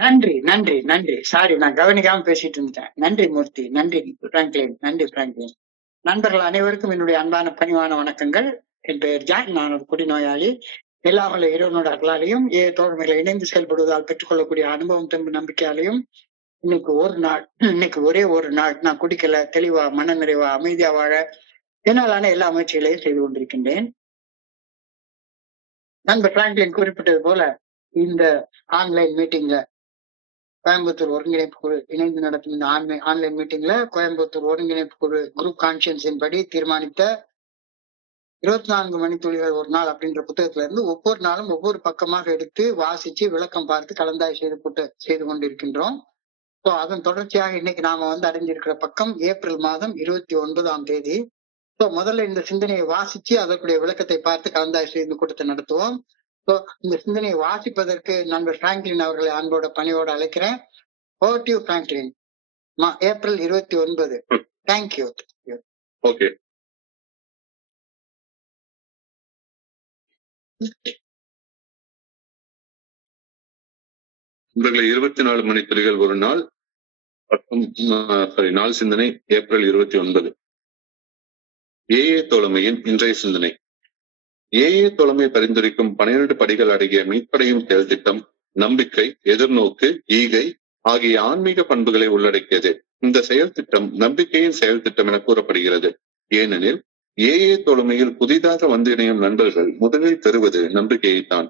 நன்றி நன்றி நன்றி. சாரி, நான் கவனிக்காம பேசிட்டு இருந்தேன். நன்றி மூர்த்தி, நன்றி பிராங்க்லின், நன்றி பிராங்க்லின். நண்பர்கள் அனைவருக்கும் என்னுடைய அன்பான பணிவான வணக்கங்கள். என் பெயர் ஜான். நான் ஒரு குடிநோயாளி. எல்லாமல்ல இறைவனோட அருளாலையும் தோழமைகளை இணைந்து செயல்படுவதால் பெற்றுக்கொள்ளக்கூடிய அனுபவம் தெம்பு நம்பிக்கையாலையும் இன்னைக்கு ஒரே ஒரு நாள் நான் குடிக்கல, தெளிவா மன நிறைவா அமைதியா வாழ என்னாலான எல்லா முயற்சிகளையும் செய்து கொண்டிருக்கின்றேன். நண்பர் பிராங்க்லின் குறிப்பிட்டது போல இந்த ஆன்லைன் மீட்டிங்ல கோயம்புத்தூர் ஒருங்கிணைப்பு குழு இணைந்து நடத்தும் இந்த ஆன்லைன் மீட்டிங்ல கோயம்புத்தூர் ஒருங்கிணைப்பு குழு குரூப் கான்சியன்ஸின் படி தீர்மானித்த 24 மணித்துளிகள் ஒரு நாள் அப்படின்ற புத்தகத்துல இருந்து ஒவ்வொரு நாளும் ஒவ்வொரு பக்கமாக எடுத்து வாசிச்சு விளக்கம் பார்த்து கலந்தாய் செய்து கொண்டிருக்கின்றோம். ஸோ அதன் தொடர்ச்சியாக இன்னைக்கு நாம அடைஞ்சிருக்கிற பக்கம் ஏப்ரல் மாதம் 29ஆம் தேதி. ஸோ முதல்ல இந்த சிந்தனையை வாசிச்சு அதற்குடைய விளக்கத்தை பார்த்து கலந்தாய் செய்து கூட்டத்தை நடத்துவோம். ஸோ இந்த சிந்தனையை வாசிப்பதற்கு நண்பர் பிராங்க்லின் அவர்களை அன்போட பணியோட அழைக்கிறேன். Over to you Franklin. April 29. Thank you. Okay. இவர்களை 24 மணித்துளிகள் ஒரு நாள் நாள் சிந்தனை ஏப்ரல் 29. ஏஏ தோழமையின் இன்றைய சிந்தனை. ஏஏ தோழமை பரிந்துரைக்கும் 12 படிகள் அடங்கிய மீட்படையும் செயல் திட்டம் நம்பிக்கை, எதிர்நோக்கு, ஈகை ஆகிய ஆன்மீக பண்புகளை உள்ளடக்கியது. இந்த செயல் திட்டம் நம்பிக்கையின் செயல் திட்டம் என கூறப்படுகிறது. ஏனெனில் ஏஏ தோழமையில் புதிதாக வந்து இணையும் நண்பர்கள் முதலில் பெறுவது நம்பிக்கையைத்தான்.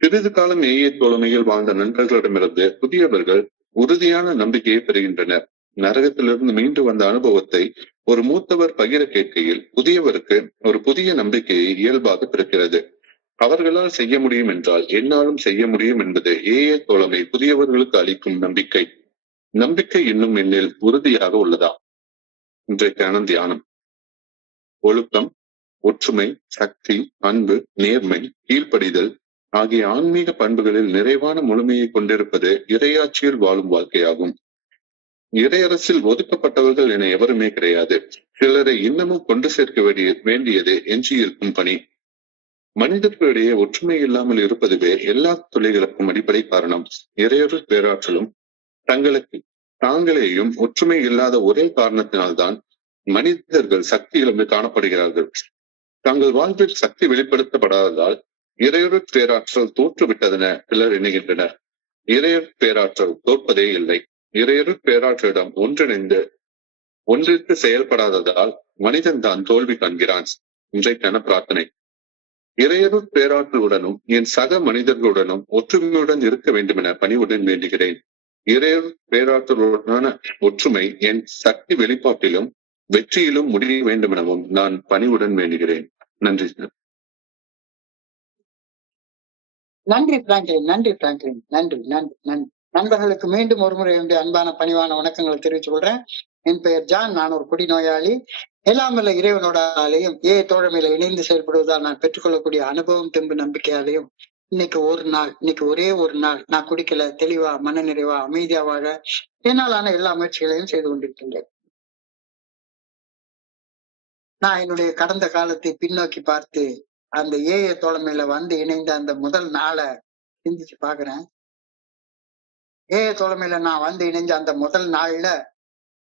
சிறிது காலம் ஏஏ தோழமையில் வாழ்ந்த நண்பர்களிடமிருந்து புதியவர்கள் உறுதியான நம்பிக்கையை பெறுகின்றனர். நரகத்திலிருந்து மீண்டு வந்த அனுபவத்தை ஒரு மூத்தவர் பகிர கேட்கையில் புதியவருக்கு ஒரு புதிய நம்பிக்கையை இயல்பாக பிறக்கிறது. அவர்களால் செய்ய முடியும் என்றால் என்னாலும் செய்ய முடியும் என்பது ஏஏ தோழமை புதியவர்களுக்கு அளிக்கும் நம்பிக்கை. நம்பிக்கை இன்னும் என்னில் உறுதியாக உள்ளதா? இன்றைக்கான தியானம். ஒழுக்கம், ஒற்றுமை, சக்தி, அன்பு, நேர்மை, கீழ்ப்படிதல் ஆகிய ஆன்மீக பண்புகளில் நிறைவான முழுமையை கொண்டிருப்பது இறையாட்சியில் வாழும் வாழ்க்கையாகும். இறையரசில் ஒதுக்கப்பட்டவர்கள் என எவருமே கிடையாது. சிலரை இன்னமும் கொண்டு சேர்க்க வேண்டியது எஞ்சியிருக்கும் பணி. மனிதர்களிடையே ஒற்றுமை இல்லாமல் இருப்பதுவே எல்லா தொல்லைகளுக்கும் அடிப்படை காரணம். இறையொரு பேராற்றலும் தாங்களேயும் ஒற்றுமை இல்லாத ஒரே காரணத்தினால்தான் மனிதர்கள் சக்தி இழந்து காணப்படுகிறார்கள். தங்கள் வாழ்வில் சக்தி வெளிப்படுத்தப்படாததால் இறையொரு பேராற்றல் தோற்றுவிட்டதென சிலர் எண்ணுகின்றனர். இறையொரு பேராற்றல் தோற்பதே இல்லை. இறையொரு பேராற்றலிடம் ஒன்றிற்கு செயல்படாததால் மனிதன் தான் தோல்வி காண்கிறான். இன்றைக்கான பிரார்த்தனை. இறையொரு பேராற்றலுடனும் என் சக மனிதர்களுடனும் ஒற்றுமையுடன் இருக்க வேண்டும் என பணிவுடன் வேண்டுகிறேன். இறையொரு பேராற்றலுடனான ஒற்றுமை என் சக்தி வெளிப்பாட்டிலும் வெற்றியிலும் முடிய வேண்டும் எனவும் நான் பணிவுடன் வேண்டுகிறேன். நன்றி. நன்றி பிராங்க்லின், நன்றி பிராங்க்லின், நன்றி நன்றி நன்றி. நண்பர்களுக்கு மீண்டும் ஒருமுறை அன்பான பணிவான வணக்கங்களை தெரிவித்துக் கொள்றேன். என் பெயர் ஜான். நான் ஒரு குடிநோயாளி. எல்லாமல்ல இறைவனோட ஆலையும் தோழமையில இணைந்து செயல்படுவதால் நான் பெற்றுக்கொள்ளக்கூடிய அனுபவம் தெம்பு நம்பிக்கையாலையும் இன்னைக்கு ஒரே ஒரு நாள் நான் குடிக்கல, தெளிவா மன நிறைவா அமைதியா வாழ என்னாலான எல்லா முயற்சிகளையும் செய்து கொண்டிருக்கின்றேன். நான் என்னுடைய கடந்த காலத்தை பின்னோக்கி பார்த்து அந்த தோழமையில இணைந்த அந்த முதல் நாளை சிந்திச்சு பாக்குறேன். தோழமையில நான் இணைஞ்ச அந்த முதல் நாள்ல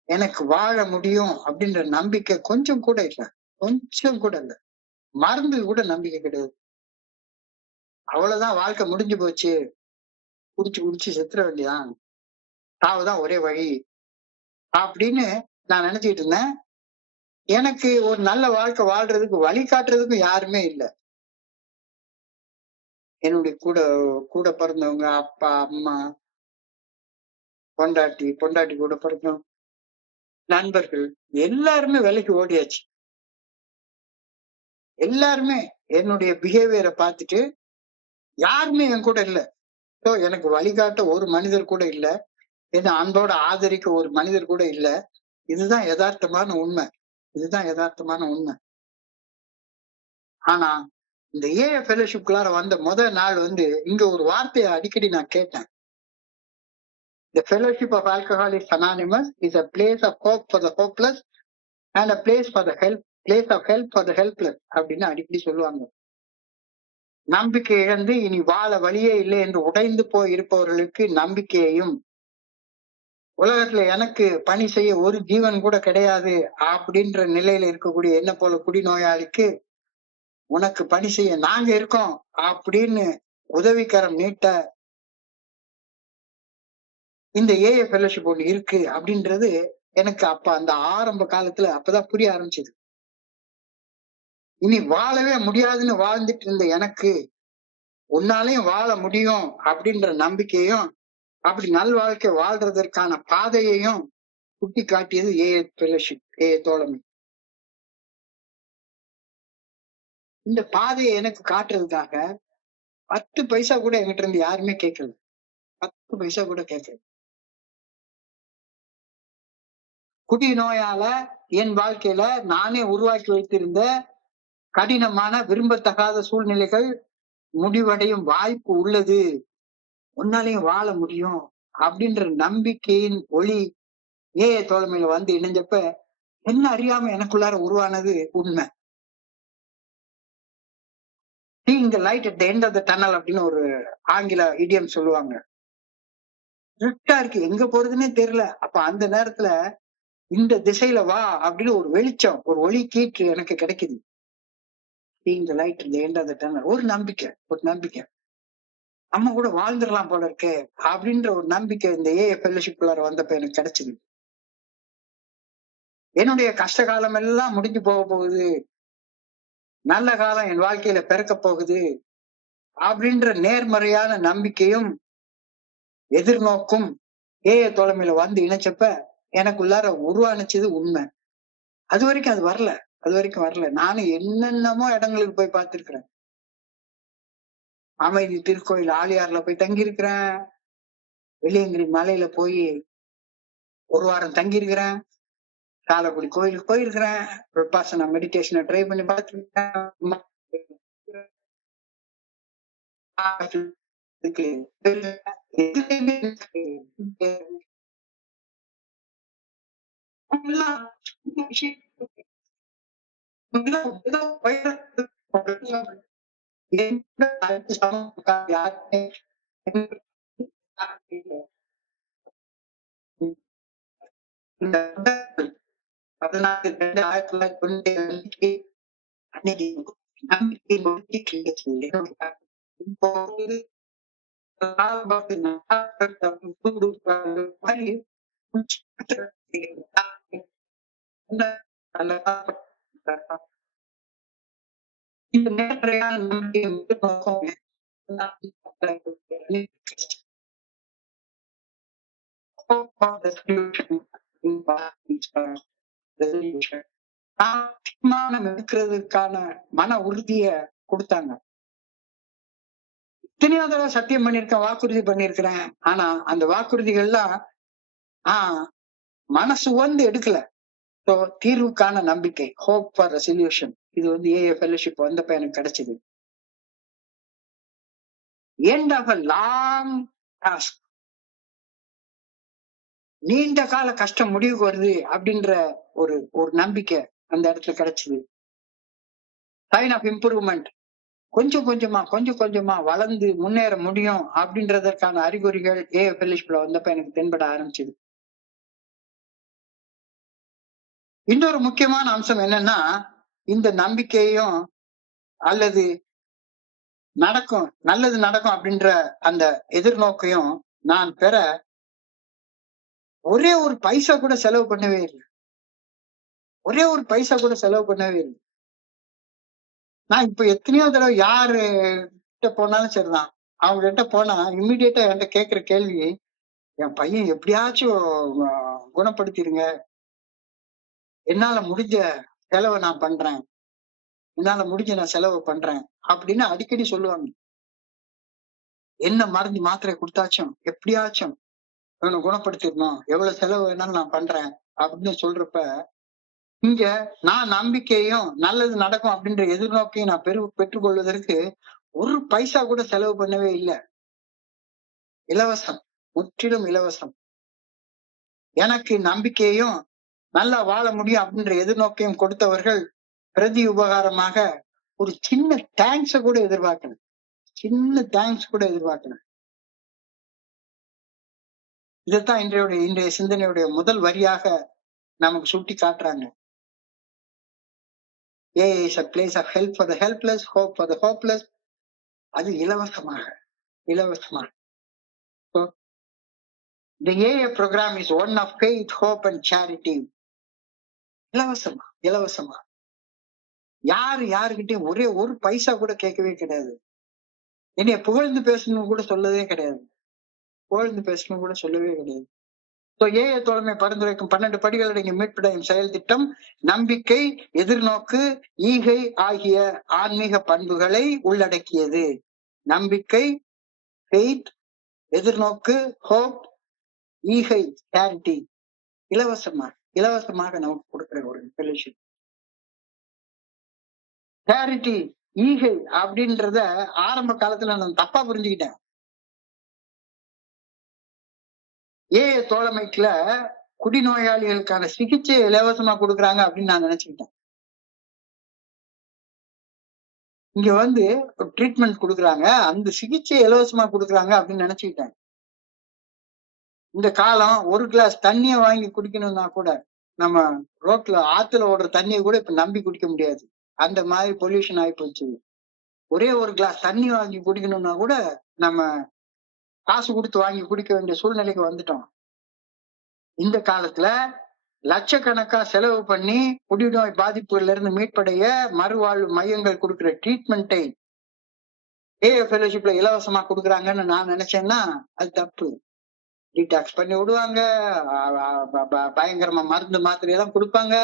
எனக்கு வாழ முடியும் அப்படின்ற நம்பிக்கை கொஞ்சம் கூட இல்லை. மருந்து கூட நம்பிக்கை கிடையாது. அவ்வளவுதான், வாழ்க்கை முடிஞ்சு போச்சு, குடிச்சு செத்துற வேண்டியதான், சாவுதான் ஒரே வழி அப்படின்னு நான் நினைச்சிட்டு இருந்தேன். எனக்கு ஒரு நல்ல வாழ்க்கை வாழ்றதுக்கு வழி காட்டுறதுக்கும் யாருமே இல்லை. என்னுடைய கூட பிறந்தவங்க, அப்பா, அம்மா, பொண்டாட்டி கூட பிறந்தவங்க, நண்பர்கள் எல்லாருமே வேலைக்கு ஓடியாச்சு. எல்லாருமே என்னுடைய பிஹேவியரை பார்த்துட்டு யாருமே என் கூட இல்லை. ஸோ எனக்கு வழிகாட்ட ஒரு மனிதர் கூட இல்லை. என்ன அன்போட ஆதரிக்க ஒரு மனிதர் கூட இல்லை. இதுதான் யதார்த்தமான உண்மை. ஆனா இந்த ஃபெலோஷிப்குள்ளார வந்த முதல் நாள் இங்க ஒரு வார்த்தையை அடிக்கடி நான் கேட்டேன். The Fellowship of Alcoholics Anonymous is a place of hope for the hopeless and a place of help for the helpless அப்படின்னு அடிக்கடி சொல்லுவாங்க. நம்பிக்கை இழந்து இனி வாழ வழியே இல்லை என்று உடைந்து போய் இருப்பவர்களுக்கு நம்பிக்கையையும், உலகத்துல எனக்கு பணி செய்ய ஒரு ஜீவன் கூட கிடையாது அப்படின்ற நிலையில இருக்கக்கூடிய என்ன போல குடிநோயாளிக்கு உனக்கு பணி செய்ய நாங்க இருக்கோம் அப்படின்னு உதவிக்கரம் நீட்ட இந்த ஏஏ ஃபெலோஷிப் ஒண்ணு இருக்கு அப்படின்றது எனக்கு அப்ப அந்த ஆரம்ப காலத்துல அப்பதான் புரிய ஆரம்பிச்சது. இனி வாழவே முடியாதுன்னு வாழ்ந்துட்டு இருந்த எனக்கு உன்னாலையும் வாழ முடியும் அப்படின்ற நம்பிக்கையும், அப்படி நல்வாழ்க்கை வாழ்றதற்கான பாதையையும் சுட்டி காட்டியது ஏஏ ஃபெலோஷிப், ஏஏ தோழமை. இந்த பாதையை எனக்கு காட்டுறதுக்காக 10 பைசா கூட என்கிட்ட இருந்து யாருமே கேட்கல. 10 பைசா கூட கேட்கல. குடிநோயால என் வாழ்க்கையில நானே உருவாக்கி வைத்திருந்த கடினமான விரும்பத்தகாத சூழ்நிலைகள் முடிவடையும் வாய்ப்பு உள்ளது, உன்னாலையும் வாழ முடியும் அப்படின்ற நம்பிக்கையின் ஒளி ஏஏ தோழமையில வந்து இணைஞ்சப்ப என்ன அறியாம எனக்குள்ளார உருவானது உண்மை. seeing the light at the end of the tunnel அப்படின்னு ஒரு ஆங்கில இடியம் சொல்லுவாங்க. இருட்டா இருக்கு, எங்க போறதுன்னே தெரியல. அப்ப அந்த நேரத்துல இந்த திசையில வா அப்படின்னு ஒரு வெளிச்சம், ஒரு ஒளி கீற்று எனக்கு கிடைக்குது. seeing the light at the end of the tunnel, ஒரு நம்பிக்கை நம்ம கூட வாழ்ந்துடலாம் போல இருக்கு அப்படின்ற ஒரு நம்பிக்கை இந்த ஏஏ ஃபெலோஷிப்குள்ளார வந்தப்ப எனக்கு கிடைச்சது. என்னுடைய கஷ்ட காலம் எல்லாம் முடிஞ்சு போக போகுது, நல்ல காலம் என் வாழ்க்கையில பிறக்க போகுது அப்படின்ற நேர்மறையான நம்பிக்கையும் எதிர்நோக்கும் ஏஏ தோழமையில வந்து இணைச்சப்ப எனக்குள்ளார உருவானுச்சது உண்மை. அது வரைக்கும் வரல. நானும் என்னென்னமோ இடங்களுக்கு போய் பார்த்திருக்கிறேன். அமைதி திருக்கோயில் ஆலியார்ல போய் தங்கி இருக்கிறேன், வெள்ளியங்கிரி மலையில போய் ஒரு வாரம் தங்கி இருக்கிறேன், சாலக்குடி கோயிலுக்கு போயிருக்கிறேன், விபாசனா மெடிடேஷனை ட்ரை பண்ணி பார்த்துருக்கேன். இந்த நேர்மறையான நம்பிக்கை எடுக்கிறதுக்கான மன உறுதிய கொடுத்தாங்க. இத்தனையோ தடவை சத்தியம் பண்ணிருக்கேன், வாக்குறுதி பண்ணிருக்கிறேன். ஆனா அந்த வாக்குறுதிகள்லாம் மனசு வந்து எடுக்கல. தீர்வுக்கான நம்பிக்கை, ஹோப் ஃபார் ரெசல்யூஷன், இது வந்து ஏஏ ஃபெலோஷிப் வந்தப்ப எனக்கு கிடைச்சது. End of a long task, நீண்ட கால கஷ்டம் முடிவுக்கு வருது அப்படின்ற ஒரு நம்பிக்கை அந்த இடத்துல கிடைச்சது. சைன் ஆஃப் இம்ப்ரூவ்மெண்ட், கொஞ்சம் கொஞ்சமா வளர்ந்து முன்னேற முடியும் அப்படின்றதற்கான அறிகுறிகள் ஏஏ ஃபெலோஷிப்ல வந்தப்ப எனக்கு தென்பட ஆரம்பிச்சது. இன்னொரு முக்கியமான அம்சம் என்னன்னா, இந்த நம்பிக்கையும் அல்லது நல்லது நடக்கும் அப்படின்ற அந்த எதிர்நோக்கையும் நான் பெற ஒரே ஒரு பைசா கூட செலவு பண்ணவே இல்லை. நான் இப்ப எத்தனையோ தடவை யாரு கிட்ட போனாலும் சரிதான், அவங்க கிட்ட போனா இம்மிடியேட்டா என்கிட்ட கேட்கிற கேள்வி, என் பையன் எப்படியாச்சும் குணப்படுத்திடுங்க, என்னால முடிஞ்ச செலவை நான் பண்றேன், செலவு பண்றேன் அப்படின்னு அடிக்கடி சொல்லுவாங்க. என்ன மருந்து மாத்திரை கொடுத்தாச்சும் எப்படியாச்சும் இவனை குணப்படுத்திடணும், எவ்வளவு செலவு வேணாலும் நான் பண்றேன் அப்படின்னு சொல்றப்ப, இங்க நான் நம்பிக்கையும் நல்லது நடக்கும் அப்படின்ற எதிர்நோக்கையும் நான் பெற்றுக்கொள்வதற்கு ஒரு பைசா கூட செலவு பண்ணவே இல்லை. இலவசம், முற்றிலும் இலவசம். எனக்கு நம்பிக்கையும் நல்லா வாழ முடியும் அப்படின்ற எதிர்நோக்கையும் கொடுத்தவர்கள் பிரதி உபகாரமாக ஒரு சின்ன தேங்க்ஸ கூட எதிர்பார்க்கல. சின்ன தேங்க்ஸ் கூட எதிர்பார்க்கிறேன். இதைத்தான் இன்றைய சிந்தனையுடைய முதல் வரியாக நமக்கு சுட்டி காட்டுறாங்க. AA is a place of help for the helpless, hope for the hopeless. அது இலவசமாக. So, the AA program is one of faith, hope and charity. இலவசமா யாருகிட்டையும் ஒரு பைசா கூட கேட்கவே கிடையாது. என்னைய புகழ்ந்து பேசணும் கூட சொல்லவே கிடையாது. ஏஏ தோழமை பரிந்துரைக்கும் 12 படிகள் அடங்கிய மீட்படையும் செயல் திட்டம் நம்பிக்கை, எதிர்நோக்கு, ஈகை ஆகிய ஆன்மீக பண்புகளை உள்ளடக்கியது. நம்பிக்கை, ஃபெய்த், எதிர்நோக்கு, ஹோப், ஈகை, சேரிட்டி. இலவசமாக நமக்கு கொடுக்கிற ஒரு ஃபெலோஷிப். சேரிட்டி, ஈகை அப்படின்றத ஆரம்ப காலத்துல நான் தப்பா புரிஞ்சுக்கிட்டேன். ஏஏ தோழமைக்குல குடிநோயாளிகளுக்கான சிகிச்சை இலவசமா கொடுக்குறாங்க அப்படின்னு நான் நினைச்சுக்கிட்டேன். இங்க ட்ரீட்மெண்ட் கொடுக்குறாங்க, அந்த சிகிச்சை இலவசமா கொடுக்குறாங்க அப்படின்னு நினைச்சுக்கிட்டேன். இந்த காலம் ஒரு கிளாஸ் தண்ணிய வாங்கி குடிக்கணும்னா கூட நம்ம ரோட்ல ஆத்துல ஓடுற தண்ணியை கூட இப்ப நம்பி குடிக்க முடியாது. அந்த மாதிரி பொல்யூஷன் ஆகி போச்சு. ஒரே ஒரு கிளாஸ் தண்ணி வாங்கி குடிக்கணும்னா கூட நம்ம காசு கொடுத்து வாங்கி குடிக்க வேண்டிய சூழ்நிலைக்கு வந்துட்டோம். இந்த காலத்துல லட்சக்கணக்கா செலவு பண்ணி குடிநோய் பாதிப்புகள்ல இருந்து மீட்படைய மறுவாழ்வு மையங்கள் கொடுக்கிற ட்ரீட்மெண்ட்டை ஏஏ ஃபெலோஷிப்ல இலவசமா கொடுக்குறாங்கன்னு நான் நினைச்சேன்னா அது தப்பு. டீடாக்ஸ் பண்ணி விடுவாங்க, பயங்கரமா மருந்து மாத்திரை எல்லாம் கொடுப்பாங்க,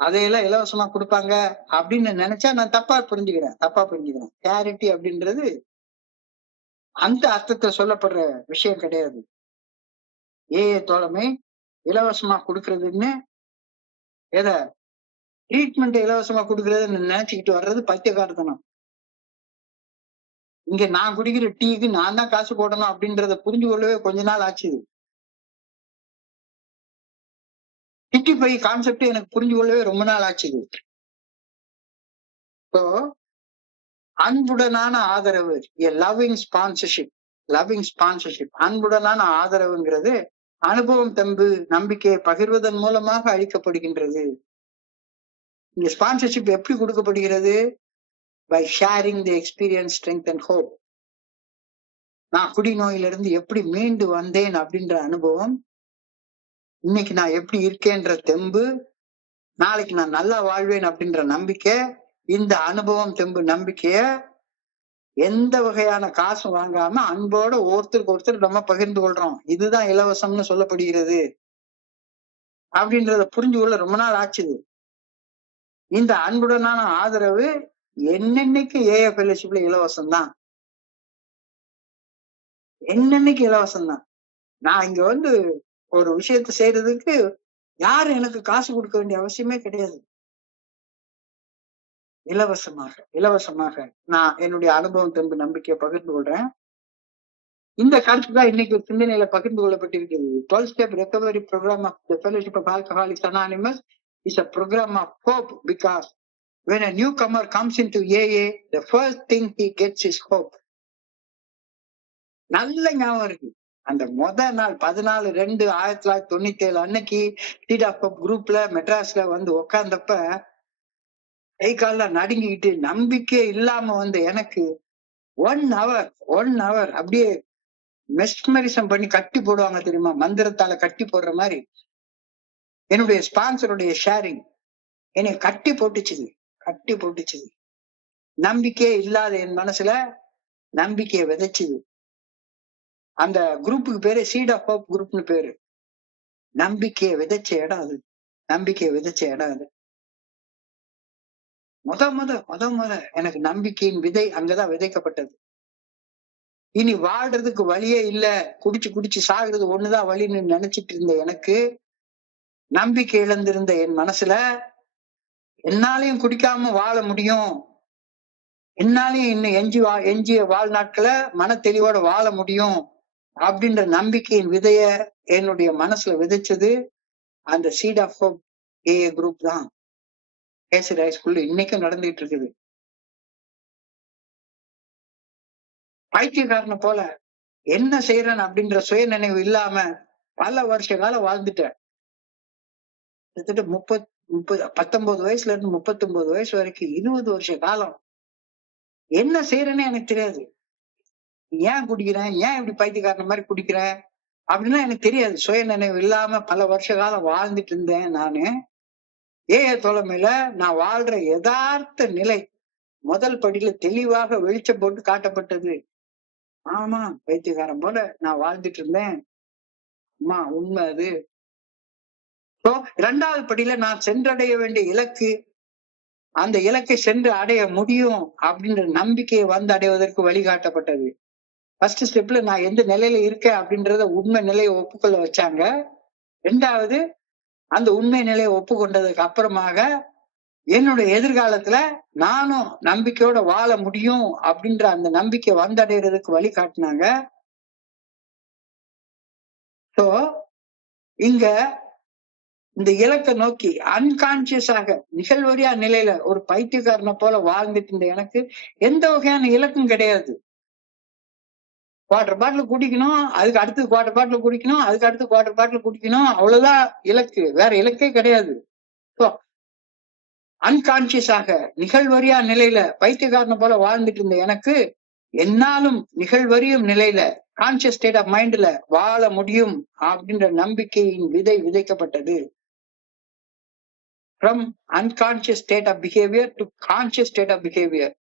அதையெல்லாம் இலவசமா கொடுப்பாங்க அப்படின்னு நினைச்சா நான் தப்பா புரிஞ்சுக்கிறேன். சேரிட்டி அப்படின்றது அந்த அர்த்தத்தை சொல்லப்படுற விஷயம் கிடையாது. ஏஏ தோழமை இலவசமா கொடுக்கறதுன்னு எதை ட்ரீட்மெண்ட் இலவசமா கொடுக்கறதுன்னு நினைச்சுக்கிட்டு வர்றது பைத்தியக்காரத்தனம். இங்க நான் குடிக்கிற டீக்கு நான் தான் காசு போடணும் அப்படின்றத புரிஞ்சு கொள்ளவே கொஞ்ச நாள் ஆச்சு. கிட்டி பை கான்செப்ட் எனக்கு புரிஞ்சு கொள்ளவே ரொம்ப நாள் ஆச்சு. இப்போ அன்புடனான ஆதரவு, லவ்விங் ஸ்பான்சர்ஷிப், அன்புடனான ஆதரவுங்கிறது அனுபவம், தெம்பு, நம்பிக்கையை பகிர்வதன் மூலமாக அளிக்கப்படுகின்றது. இங்க ஸ்பான்சர்ஷிப் எப்படி கொடுக்கப்படுகிறது? By sharing the experience, strength and hope. நான் குடிநோயிலிருந்து எப்படி மீண்டு வந்தேன் அப்படின்ற அனுபவம், இன்னைக்கு நான் எப்படி இருக்கேன்ற தெம்பு, நாளைக்கு நான் நல்லா வாழ்வேன் அப்படின்ற நம்பிக்கை, இந்த அனுபவம், தெம்பு, நம்பிக்கைய எந்த வகையான காசும் வாங்காம அன்போட ஒருத்தருக்கு ஒருத்தர் நம்ம பகிர்ந்து கொள்றோம். இதுதான் இலவசம்னு சொல்லப்படுகிறது அப்படின்றத புரிஞ்சு கொள்ள ரொம்ப நாள் ஆச்சுது. இந்த அன்புடனான ஆதரவு என்னன்னைக்கு ஏஏ ஃபெலோஷிப்ல இலவசம் தான். நான் இங்க ஒரு விஷயத்த செய்யறதுக்கு யாரும் எனக்கு காசு கொடுக்க வேண்டிய அவசியமே கிடையாது. இலவசமாக நான் என்னுடைய அனுபவம், தெம்பு, நம்பிக்கையை பகிர்ந்து கொள்றேன். இந்த கருத்து தான் இன்னைக்கு சிந்தனையில பகிர்ந்து கொள்ளப்பட்டிருக்கிறது. 12 step recovery program of the Fellowship of Alcoholics Anonymous is a program of hope, because when a newcomer comes into AA, the first thing he gets is hope. நல்ல ஞாபகம் இருக்கு. அந்த நாள் 14/2/1997 அன்னைக்கு சீட் ஆஃப் ஹோப் குரூப்ல மெட்ராஸ்ல உட்கார்ந்தப்ப கை கால நடுங்கிக்கிட்டு நம்பிக்கை இல்லாம எனக்கு 1 hour அப்படியே மெஸ்மரிசம் பண்ணி கட்டி போடுவாங்க தெரியுமா, மந்திரத்தால கட்டி போடுற மாதிரி. என்னுடைய ஸ்பான்சருடைய ஷேரிங் என்னை கட்டி போட்டுச்சுது. நம்பிக்கையே இல்லாத என் மனசுல நம்பிக்கையை விதைச்சுது. அந்த குரூப்புக்கு பேரு சீட் ஆஃப் ஹோப் குரூப்னு பேரு. நம்பிக்கையை விதைச்ச இடம் அது. முத எனக்கு நம்பிக்கையின் விதை அங்கதான் விதைக்கப்பட்டது. இனி வாழ்றதுக்கு வழியே இல்ல, குடிச்சு சாகுறது ஒண்ணுதான் வழின்னு நினைச்சிட்டு இருந்த எனக்கு, நம்பிக்கை இழந்திருந்த என் மனசுல என்னாலையும் குடிக்காம வாழ முடியும், என்னாலையும் இன்னும் எஞ்சிய வாழ்நாட்களை மன தெளிவோட வாழ முடியும் அப்படின்ற நம்பிக்கையின் விதைய என்னுடைய மனசுல விதைச்சது அந்த seed of hope AA group தான். கேசரி ஹைஸ்கூல்ல இன்னைக்கும் நடந்துட்டு இருக்குது. பைத்தியக்காரனை போல என்ன செய்யறேன் அப்படின்ற சுய நினைவு இல்லாம பல வருஷ காலம் வாழ்ந்துட்டேன். கிட்டத்தட்ட 19 வயசுல இருந்து 39 வயசு வரைக்கும் 20 வருஷ காலம் என்ன செய்யறேன்னு எனக்கு தெரியாது. ஏன் குடிக்கிறேன், ஏன் இப்படி பைத்தியக்காரன மாதிரி குடிக்கிறேன் அப்படின்னா எனக்கு தெரியாது. சுய நினைவு இல்லாம பல வருஷ காலம் வாழ்ந்துட்டு இருந்தேன் நானு. ஏஏ தோழமையில நான் வாழ்ற யதார்த்த நிலை முதல் படியில தெளிவாக வெளிச்சம் போட்டு காட்டப்பட்டது. ஆமா, பைத்தியக்காரன் போல நான் வாழ்ந்துட்டு இருந்தேன். அம்மா உண்மை அது. இரண்டாவது படியில நான் சென்றடைய வேண்டிய இலக்கு, அந்த இலக்கை சென்று அடைய முடியும் அப்படின்ற நம்பிக்கையை வந்து அடைவதற்கு வழிகாட்டப்பட்டது. ஃபர்ஸ்ட் ஸ்டெப்ல நான் எந்த நிலையில இருக்கேன் அப்படின்றத உண்மை நிலையை ஒப்புக்கொள்ள வச்சாங்க. ரெண்டாவது, அந்த உண்மை நிலையை ஒப்புக்கொண்டதுக்கு அப்புறமாக என்னுடைய எதிர்காலத்துல நானும் நம்பிக்கையோட வாழ முடியும் அப்படின்ற அந்த நம்பிக்கை வந்தடைறதுக்கு வழி காட்டினாங்க. சோ இங்க இந்த இலக்கை நோக்கி அன்கான்சியஸாக நிகழ்வரியா நிலையில ஒரு பைத்தியக்காரனை போல வாழ்ந்துட்டு இருந்த எனக்கு எந்த வகையான இலக்கும் கிடையாது. குவார்டர் பாட்டில் குடிக்கணும், அதுக்கு அடுத்து குவார்டர் பாட்டில் குடிக்கணும், அதுக்கு அடுத்து குவார்டர் பாட்டில் குடிக்கணும், அவ்வளவுதான் இலக்கு, வேற இலக்கே கிடையாது. அன்கான்சியஸாக நிகழ்வரியா நிலையில பைத்தியக்காரனை போல வாழ்ந்துட்டு இருந்த எனக்கு என்னாலும் நிகழ்வரியும் நிலையில கான்சியஸ் ஸ்டேட் ஆஃப் மைண்ட்ல வாழ முடியும் அப்படின்ற நம்பிக்கையின் விதை விதைக்கப்பட்டது. From unconscious state of behaviour to conscious state of behaviour.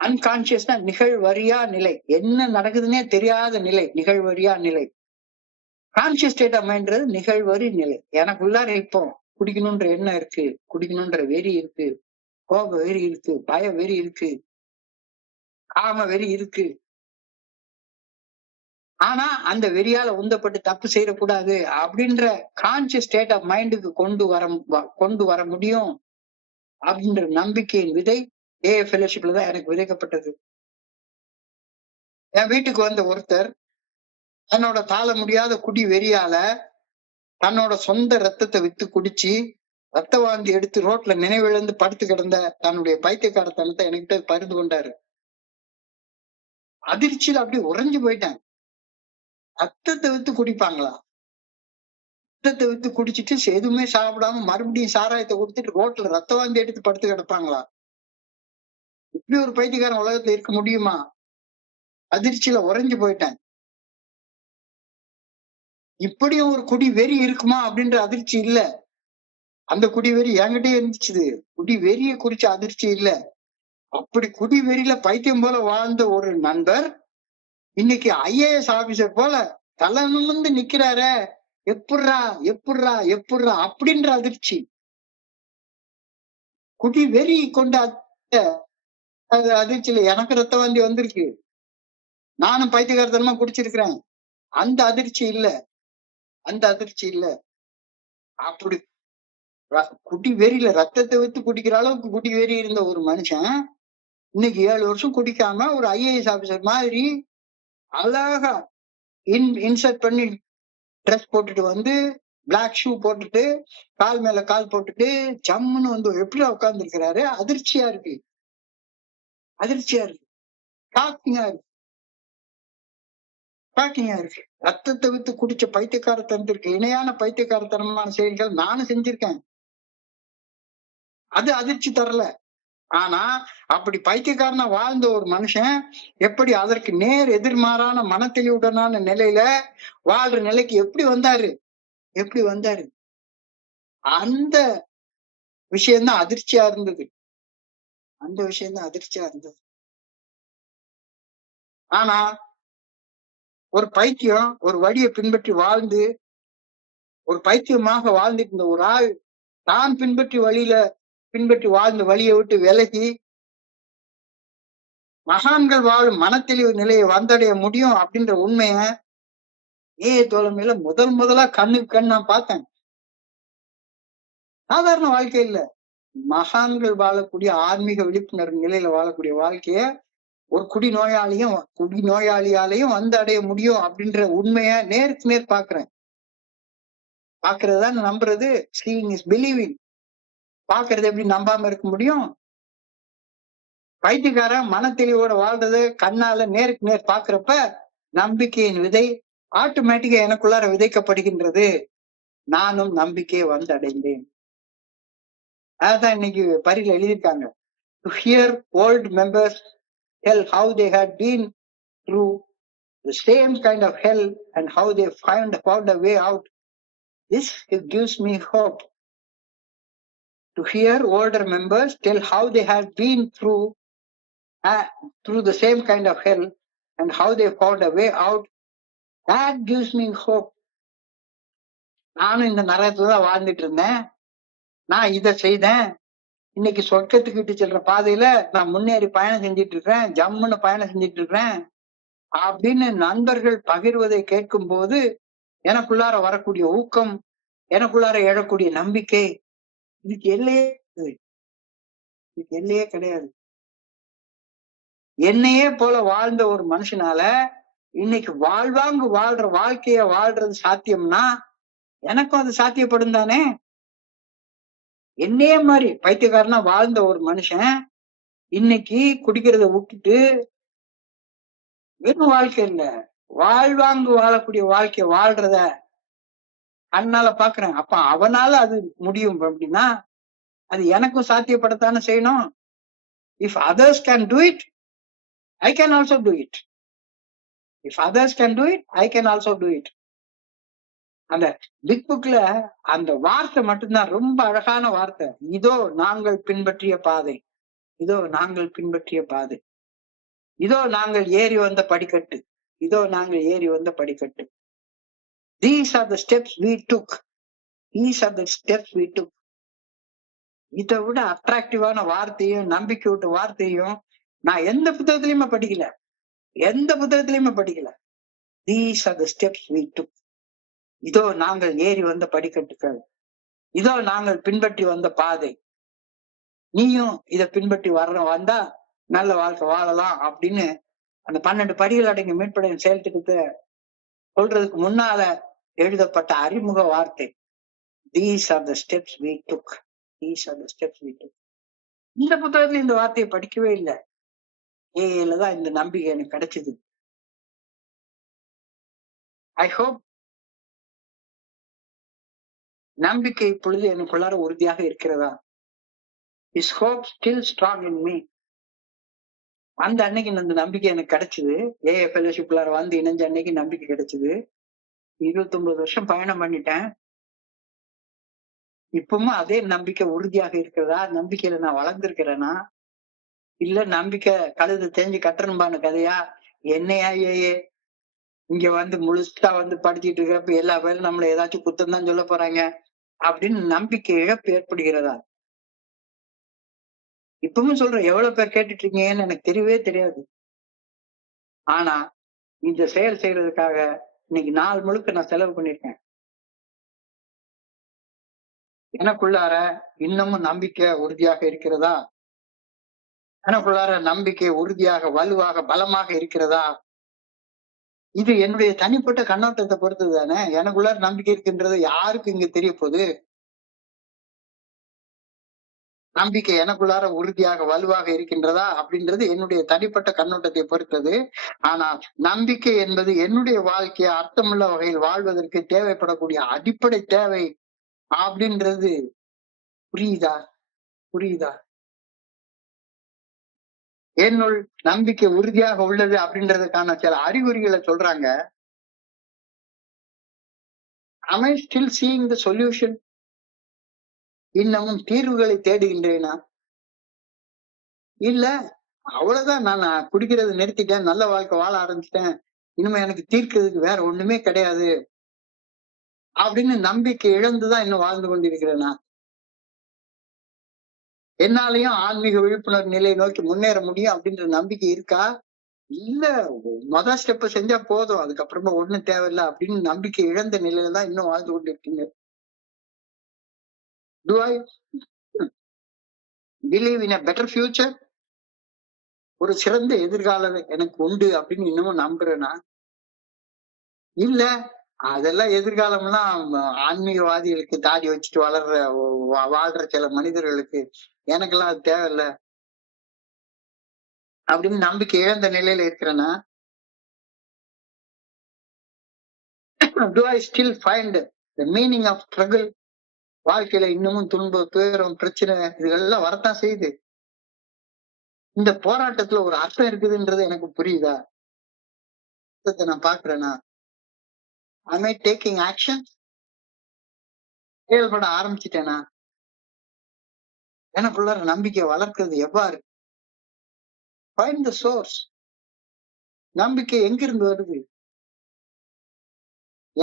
அன்கான்சியஸ்னா நிகழ்வரியா நிலை, என்ன நடக்குதுன்னே தெரியாத நிலை, நிகழ்வரியா நிலை. கான்சியஸ் ஸ்டேட் ஆஃப் மைண்ட் நிகழ்வரி நிலை. எனக்குள்ளார இப்போ குடிக்கணும்ன்ற எண்ணம் இருக்கு, குடிக்கணும்ன்ற வெறி இருக்கு, கோப வெறி இருக்கு, பய வெறி இருக்கு, காம வெறி இருக்கு. ஆனா அந்த வெறியால உந்தப்பட்டு தப்பு செய்யக்கூடாது அப்படின்ற கான்சியஸ் ஸ்டேட் ஆஃப் மைண்டுக்கு கொண்டு வர முடியும் அப்படின்ற நம்பிக்கையின் விதை ஏஏ ஃபெலோஷிப்ல தான் எனக்கு விதைக்கப்பட்டது. என் வீட்டுக்கு வந்த ஒருத்தர் தன்னோட தாழ முடியாத குடி வெறியால தன்னோட சொந்த ரத்தத்தை வித்து குடிச்சு ரத்த வாந்தி எடுத்து ரோட்ல நினைவிழந்து படுத்து கிடந்த தன்னுடைய பைத்தியக்காரத்தனத்தை என்கிட்ட பகிர்ந்து கொண்டாரு. அதிர்ச்சியில அப்படி உறைஞ்சு போயிட்டேன். ரத்தத்தை வித்து குடிப்பாங்களா? ரத்தத்தை வித்து குடிச்சிட்டு எதுவுமே சாப்பிடாம மறுபடியும் சாராயத்தை கொடுத்துட்டு ரோட்ல ரத்த வாந்தி எடுத்து படுத்து கிடப்பாங்களா? இப்படி ஒரு பைத்தியக்காரன் உலகத்துல இருக்க முடியுமா? அதிர்ச்சியில உறைஞ்சு போயிட்டேன். இப்படியும் ஒரு குடி வெறி இருக்குமா அப்படின்ற அதிர்ச்சி இல்ல. அந்த குடி வெறி என்கிட்டே இருந்துச்சு. குடி வெறிய குறிச்ச அதிர்ச்சி இல்ல. அப்படி குடி வெறியில பைத்தியம் போல வாழ்ந்த ஒரு நண்பர் இன்னைக்கு ஐஏஎஸ் ஆபீசர் போல தலை நிமிர்ந்து நிக்கிறாரே, எப்புட்றா எப்புட்றா எப்புட்றா அப்படின்ற அதிர்ச்சி. குடி வெறி கொண்ட அதிர்ச்சியில எனக்கு ரத்த வாந்தி வந்திருக்கு, நானும் பைத்தியக்காரத்தனமா குடிச்சிருக்கிறேன். அந்த அதிர்ச்சி இல்ல, அந்த அதிர்ச்சி இல்ல. அப்படி குடி வெறியில ரத்தத்தை வித்து குடிக்கிற அளவுக்கு குடி வெறி இருந்த ஒரு மனுஷன் இன்னைக்கு 7 வருஷம் குடிக்காம ஒரு ஐஏஎஸ் ஆபீசர் மாதிரி அழகா இன்சர்ட் பண்ணி ட்ரெஸ் போட்டுட்டு வந்து பிளாக் ஷூ போட்டுட்டு கால் மேல கால் போட்டுட்டு ஜம்முன்னு வந்து எப்படி உட்கார்ந்து இருக்கிறாரு. அதிர்ச்சியா இருக்கு, அதிர்ச்சியா இருக்கு, ஷாக்கிங்கா இருக்கு, ஷாக்கிங்கா இருக்கு. ரத்தத்தை வித்து குடிச்ச பைத்தியக்காரத்தனத்திற்கு இணையான பைத்தியக்காரத்தனமான செயல்கள் நானும் செஞ்சிருக்கேன். அது அதிர்ச்சி தரல. ஆனா அப்படி பைத்தியக்காரனா வாழ்ந்த ஒரு மனுஷன் எப்படி அதற்கு நேர் எதிர்மாறான மனத்தெளிவுடனான நிலையில வாழ்ற நிலைக்கு எப்படி வந்தாரு, எப்படி வந்தாரு? அந்த விஷயம்தான் அதிர்ச்சியா இருந்தது. அந்த விஷயம்தான் அதிர்ச்சியா இருந்தது. ஆனா ஒரு பைத்தியம் ஒரு வழியை பின்பற்றி வாழ்ந்து ஒரு பைத்தியமாக வாழ்ந்துட்டு இருந்த ஒரு ஆள் தான் பின்பற்றி வாழ்ந்த வழியை விட்டு விலகி மகான்கள் வாழும் மனத்தெளிவு நிலையை வந்தடைய முடியும் அப்படின்ற உண்மைய ஏஏ தோழமையில முதலா கண்ணுக்கு கண் நான் பார்த்தேன். சாதாரண வாழ்க்கை இல்ல, மகான்கள் வாழக்கூடிய ஆன்மீக விழிப்புணர்வு நிலையில வாழக்கூடிய வாழ்க்கைய ஒரு குடிநோயாளியாலையும் வந்து அடைய முடியும் அப்படின்ற உண்மைய நேருக்கு நேர் பாக்குறேன். பாக்குறதுதான் நம்புறது. Seeing is believing. பாக்குறது எப்படி நம்பாம இருக்க முடியும்? பைத்தியக்காரன் மன தெளிவோட வாழ்றது கண்ணால நேருக்கு நேர் பாக்குறப்ப நம்பிக்கையின் விதை ஆட்டோமேட்டிக்கா எனக்குள்ளார விதைக்கப்படுகின்றது. நானும் நம்பிக்கையை வந்தடைந்தேன். அதான் இன்னைக்கு பரியில எழுதியிருக்காங்க. To hear old members tell how they had been through the same kind of hell and how they found a way out. This gives me hope. To hear older members tell how they had been through the same kind of hell and how they found a way out, that gives me hope. நானும் இந்த நரகத்துலதான் வாழ்ந்துட்டு இருந்தேன், நான் இதை செய்தேன், இன்னைக்கு சொர்க்கத்துக்கிட்டு செல்ற பாதையில நான் முன்னேறி பயணம் செஞ்சிட்டு இருக்கிறேன், ஜம்முன்னு பயணம் செஞ்சிட்டு இருக்கிறேன் அப்படின்னு நண்பர்கள் பகிர்வதை கேட்கும் போது எனக்குள்ளார வரக்கூடிய ஊக்கம், எனக்குள்ளார எழக்கூடிய நம்பிக்கை, இதுக்கு எல்லையே கிடையாது. என்னையே போல வாழ்ந்த ஒரு மனுஷனால இன்னைக்கு வாழ்வாங்கு வாழ்ற வாழ்க்கைய வாழ்றது சாத்தியம்னா எனக்கும் அது சாத்தியப்படும் தானே. என்னையே மாதிரி பைத்தியக்காரனா வாழ்ந்த ஒரு மனுஷன் இன்னைக்கு குடிக்கிறத விட்டுட்டு வெறும் வாழ்க்கை இல்ல, வாழ்வாங்கு வாழக்கூடிய வாழ்க்கைய வாழ்றத அண்ணால பாக்குறேன். அப்ப அவனால அது முடியும் அப்படின்னா அது எனக்கும் சாத்தியப்படத்தானே செய்யணும். If others can do it, I can also do it. If others can do it, I can also do it. அந்த பிக் புக்ல அந்த வார்த்தை மட்டும்தான் ரொம்ப அழகான வார்த்தை. இதோ நாங்கள் பின்பற்றிய பாதை, இதோ நாங்கள் பின்பற்றிய பாதை, இதோ நாங்கள் ஏறி வந்த படிக்கட்டு, இதோ நாங்கள் ஏறி வந்த படிக்கட்டு. These are the steps we took. These are the steps we took. இதை விட அட்ராக்டிவான வார்த்தையும் நம்பிக்கை விட்ட வார்த்தையும் நான் எந்த புத்தகத்திலயுமே படிக்கல, எந்த புத்தகத்திலயுமே படிக்கல. These are the steps we took. இதோ நாங்கள் ஏறி வந்த படிக்கட்டுகள், இதோ நாங்கள் பின்பற்றி வந்த பாதை, நீயும் இதை பின்பற்றி வந்தா நல்ல வாழ்க்கை வாழலாம் அப்படின்னு அந்த 12 படிகள் அடங்கிய மீட்படையின் செயல் திட்டத்தை சொல்றதுக்கு முன்னால எழுதப்பட்ட அறிமுக வார்த்தை. These are the steps we took. These are the steps we took. இந்த புத்தகத்துல இந்த வார்த்தையை படிக்கவே இல்லை. ஏலதான் இந்த நம்பிக்கை எனக்கு கிடைச்சது. ஐ ஹோப் நம்பிக்கை இப்பொழுது எனக்குள்ளார உறுதியாக இருக்கிறதா? Is hope still strong in me? அந்த அன்னைக்கு அந்த நம்பிக்கை எனக்கு கிடைச்சது. ஏஏ ஃபெலோஷிப்லார வந்து இணைஞ்ச அன்னைக்கு நம்பிக்கை கிடைச்சது. 29 வருஷம் பயணம் பண்ணிட்டேன். இப்பவும் அதே நம்பிக்கை உறுதியாக இருக்கிறதா? நம்பிக்கையில நான் வளர்ந்துருக்கிறேனா? இல்ல நம்பிக்கை கழுது தெரிஞ்சு கட்டணும்பான கதையா? என்னையா ஏஏ இங்க வந்து முழுசா வந்து படிச்சுட்டு இருக்கிறப்ப எல்லா பேரும் நம்மள ஏதாச்சும் குத்தம் தான் சொல்ல போறாங்க அப்படின்னு நம்பிக்கை இழப்பு ஏற்படுகிறதா? இப்பவும் சொல்றேன், எவ்வளவு பேர் கேட்டுட்டு இருக்கீங்கன்னு எனக்கு தெரியவே தெரியாது. ஆனா இந்த செயல் செய்யறதுக்காக இன்னைக்கு நாள் முழுக்க நான் செலவு பண்ணிருக்கேன். எனக்குள்ளார இன்னமும் நம்பிக்கை உறுதியாக இருக்கிறதா? எனக்குள்ளார நம்பிக்கை உறுதியாக வலுவாக பலமாக இருக்கிறதா? இது என்னுடைய தனிப்பட்ட கண்ணோட்டத்தை பொறுத்தது தானே. எனக்குள்ளார நம்பிக்கை இருக்கின்றது யாருக்கு இங்க தெரிய போகுது? நம்பிக்கை எனக்குள்ளார உறுதியாக வலுவாக இருக்கின்றதா அப்படின்றது என்னுடைய தனிப்பட்ட கண்ணோட்டத்தை பொறுத்தது. ஆனால் நம்பிக்கை என்பது என்னுடைய வாழ்க்கையை அர்த்தமுள்ள வகையில் வாழ்வதற்கு தேவைப்படக்கூடிய அடிப்படை தேவை அப்படின்றது புரியுதா? புரியுதா? என்னுள் நம்பிக்கை உறுதியாக உள்ளது அப்படின்றதுக்கான சில அறிகுறிகளை சொல்றாங்க. Am I still seeing the solution? இன்னமும் தீர்வுகளை தேடுகின்றேனா? இல்ல அவ்வளவுதான், நான் குடிக்கிறத நிறுத்திட்டேன், நல்ல வாழ்க்கை வாழ ஆரம்பிச்சிட்டேன், இனிமே எனக்கு தீர்க்கிறதுக்கு வேற ஒண்ணுமே கிடையாது அப்படின்னு நம்பிக்கை இழந்துதான் இன்னும் வாழ்ந்து கொண்டிருக்கிறேனா? என்னாலையும் ஆன்மீக விழிப்புணர்வு நிலையை நோக்கி முன்னேற முடியும் அப்படின்ற நம்பிக்கை இருக்கா? இல்ல, மொதல் ஸ்டெப் செஞ்சா போதும், அதுக்கப்புறமா ஒண்ணும் தேவையில்லை அப்படின்னு நம்பிக்கை இழந்த நிலையில தான் இன்னும் வாழ்ந்து கொண்டிருக்கீங்க. Do I believe in a better future? ஒரு சிறந்த எதிர்காலம் எனக்கு உண்டு அப்படின்னு இன்னமும் நம்புறேனா? இல்ல, அதெல்லாம் எதிர்காலம்லாம் ஆன்மீகவாதிகளுக்கு தாடி வச்சுட்டு வாழ்ற சில மனிதர்களுக்கு, எனக்கெல்லாம் அது தேவையில்ல. அப்படின்னு நம்பிக்கை இழந்த நிலையில இருக்கிறேன்னா, do I still find the meaning of struggle? வாழ்க்கையில இன்னமும் துன்பம், துயரம், பிரச்சனை இதெல்லாம் வரத்தான் செய்யுது. இந்த போராட்டத்துல ஒரு அர்த்தம் இருக்குதுன்றது எனக்கு புரியுதா? அர்த்தத்தை நான் பாக்குறேனா? am I taking action? செயல்பட ஆரம்பிச்சிட்டேனா? எனக்குள்ளார நம்பிக்கை வளர்க்கிறது எவ்வாறு? find the source. நம்பிக்கை எங்கிருந்து வருது?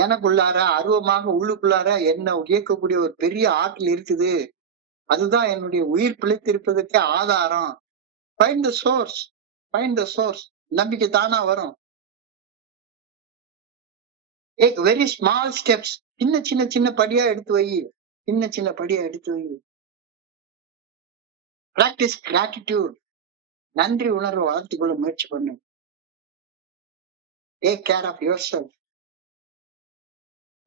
எனக்குள்ளார அருவமாக உள்ளுக்குள்ளார என்ன இயக்கக்கூடிய ஒரு பெரிய ஆற்றல் இருக்குது. அதுதான் என்னுடைய உயிர் பிழைத்திருப்பதற்கே ஆதாரம். find the source. find the source. நம்பிக்கை தானா வரும். take very small steps. சின்ன சின்ன சின்ன படியா எடுத்து வை. சின்ன சின்ன படியா எடுத்து வை. practice gratitude. நன்றி உணர்வை வளர்த்துக் கொள்ள முயற்சி பண்ணு. take care of yourself.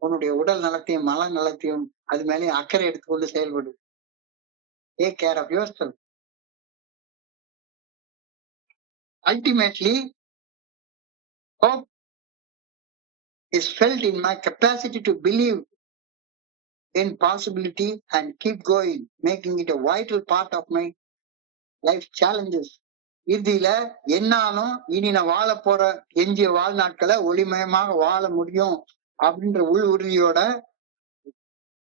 உன்னுடைய உடல் நலத்தையும் மன நலத்தையும் அது மேலே அக்கறை எடுத்துக்கொண்டு செயல்படு. take care of yourself. ultimately, hope is felt in my capacity to believe in possibility and keep going, making it a vital part of my life challenges. இறுதியில என்னாலும் இனி நான் வாழ போற எஞ்சிய வாழ்நாட்களை ஒளிமயமாக வாழ முடியும் அப்படின்ற உள் உறுதியோட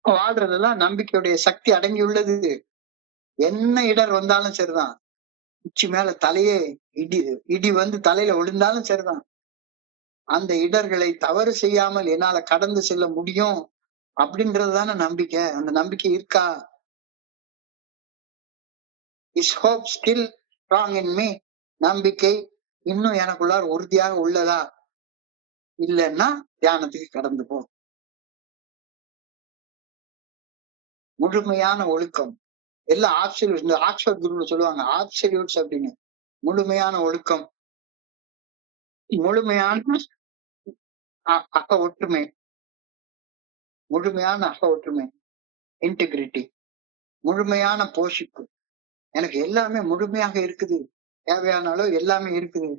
வாழ்றதெல்லாம் நம்பிக்கையுடைய சக்தி அடங்கியுள்ளது. என்ன இடர் வந்தாலும் சரிதான், உச்சி மேல தலையே இடி வந்து தலையில விழுந்தாலும் சரிதான், அந்த இடர்களை தவறு செய்யாமல் என்னால கடந்து செல்ல முடியும் அப்படின்றதுதான நம்பிக்கை. அந்த நம்பிக்கை இருக்கா? Is hope still strong in me? நம்பிக்கை இன்னும் எனக்குள்ளார் உறுதியாக உள்ளதா? இல்லைன்னா தியானத்துக்கு கடந்து போ. முழுமையான ஒழுக்கம் எல்லாம் ஆப்சல்யூட். இந்த ஆக்ஸ்போர்ட் குரூப்ல சொல்லுவாங்க ஆப்சல்யூட்ஸ் அப்படின்னு. முழுமையான ஒழுக்கம், முழுமையான அக ஒற்றுமை, முழுமையான அக ஒற்றுமை, இன்டெகிரிட்டி, முழுமையான போஷிப்பு. எனக்கு எல்லாமே முழுமையாக இருக்குது, தேவையான அளவு எல்லாமே இருக்குது.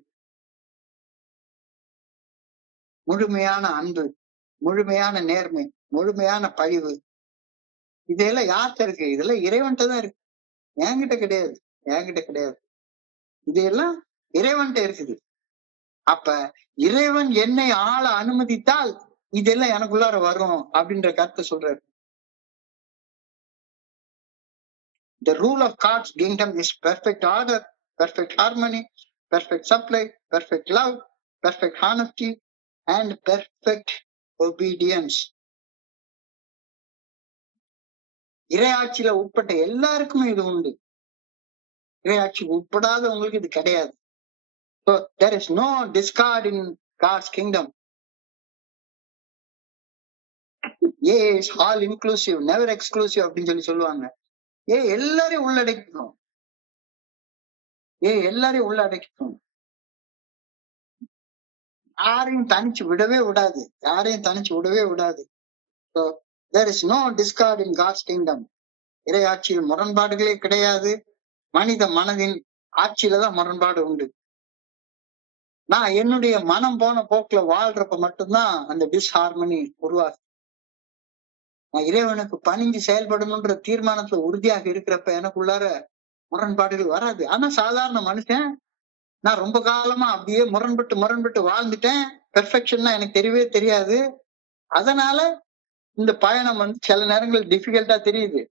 முழுமையான அன்பு, முழுமையான நேர்மை, முழுமையான பழிவு, இதெல்லாம் யார்கிட்ட இருக்கு? இதெல்லாம் இறைவன்கிட்ட தான் இருக்கு, என்கிட்ட கிடையாது, என்கிட்ட கிடையாது. இதெல்லாம் இறைவன்கிட்ட இருக்குது. அப்ப இறைவன் என்னை ஆள அனுமதித்தால் இதெல்லாம் எனக்குள்ளார வரும் அப்படின்ற கருத்தை சொல்றாரு. The rule of God's kingdom is perfect order, perfect harmony, perfect supply, perfect love, perfect honesty, and perfect obedience. இறையாட்சியில உட்பட்ட எல்லாருக்குமே இது உண்டு, இறையாட்சி உட்படாதவங்களுக்கு இது கிடையாது. So there is no discard in God's kingdom. A is all inclusive, never exclusive அப்படின்னு சொல்லுவாங்க. எல்லாரையும் உள்ளடக்கிக்கும், எல்லாரையும் உள்ளடக்கிக்கும், யாரையும் தனிச்சு விடவே விடாது, யாரையும் தனிச்சு விடவே விடாது. So there is no discard in God's kingdom. இறையாட்சியில் முரண்பாடுகளே கிடையாது. மனித மனதின் ஆட்சியில தான் முரண்பாடு உண்டு. நான் என்னுடைய மனம் போன போக்குல வாழ்றப்ப மட்டும்தான் அந்த டிஸ்ஹார்மனி உருவாகுது. நான் இறைவனுக்கு பணிஞ்சு செயல்படணும்ன்ற தீர்மானத்துல உறுதியாக இருக்கிறப்ப எனக்குள்ளார முரண்பாடுகள் வராது. ஆனா சாதாரண மனுஷன் நான் ரொம்ப காலமா அப்படியே முரண்பட்டு வாழ்ந்துட்டேன். பெர்ஃபெக்ஷன்னா எனக்கு தெரியவே தெரியாது. அதனால இந்த பயணம் வந்து சில நேரங்கள் டிஃபிகல்ட்டா தெரியுது.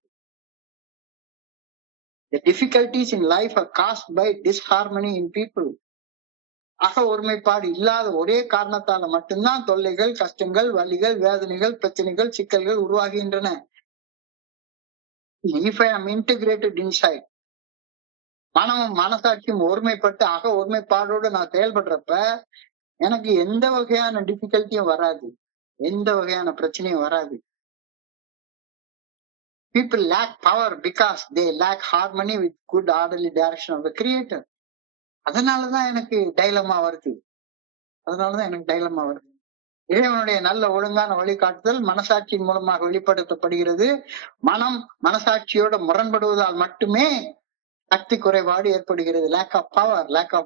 The difficulties in life are caused by disharmony in people. அக ஒருமைப்பாடு இல்லாத ஒரே காரணத்தால மட்டும்தான் தொல்லைகள், கஷ்டங்கள், வலிகள், வேதனைகள், பிரச்சனைகள், சிக்கல்கள் உருவாகின்றன. If I am integrated inside, மனமும் மனசாட்சியும் ஒருமைப்பட்டு அக ஒருமைப்பாடோடு நான் செயல்படுறப்ப எனக்கு எந்த வகையான டிஃபிகல்ட்டியும் வராது, எந்த வகையான பிரச்சனையும் வராது. People lack power because they lack harmony with good orderly direction of the Creator. அதனாலதான் எனக்கு டைலமா வருது, இறைவனுடைய நல்ல ஒழுங்கான வழிகாட்டுதல் மனசாட்சியின் மூலமாக வெளிப்படுத்தப்படுகிறது. மனம் மனசாட்சியோட முரண்படுவதால் மட்டுமே சக்தி குறைபாடு ஏற்படுகிறது. லேக் ஆஃப்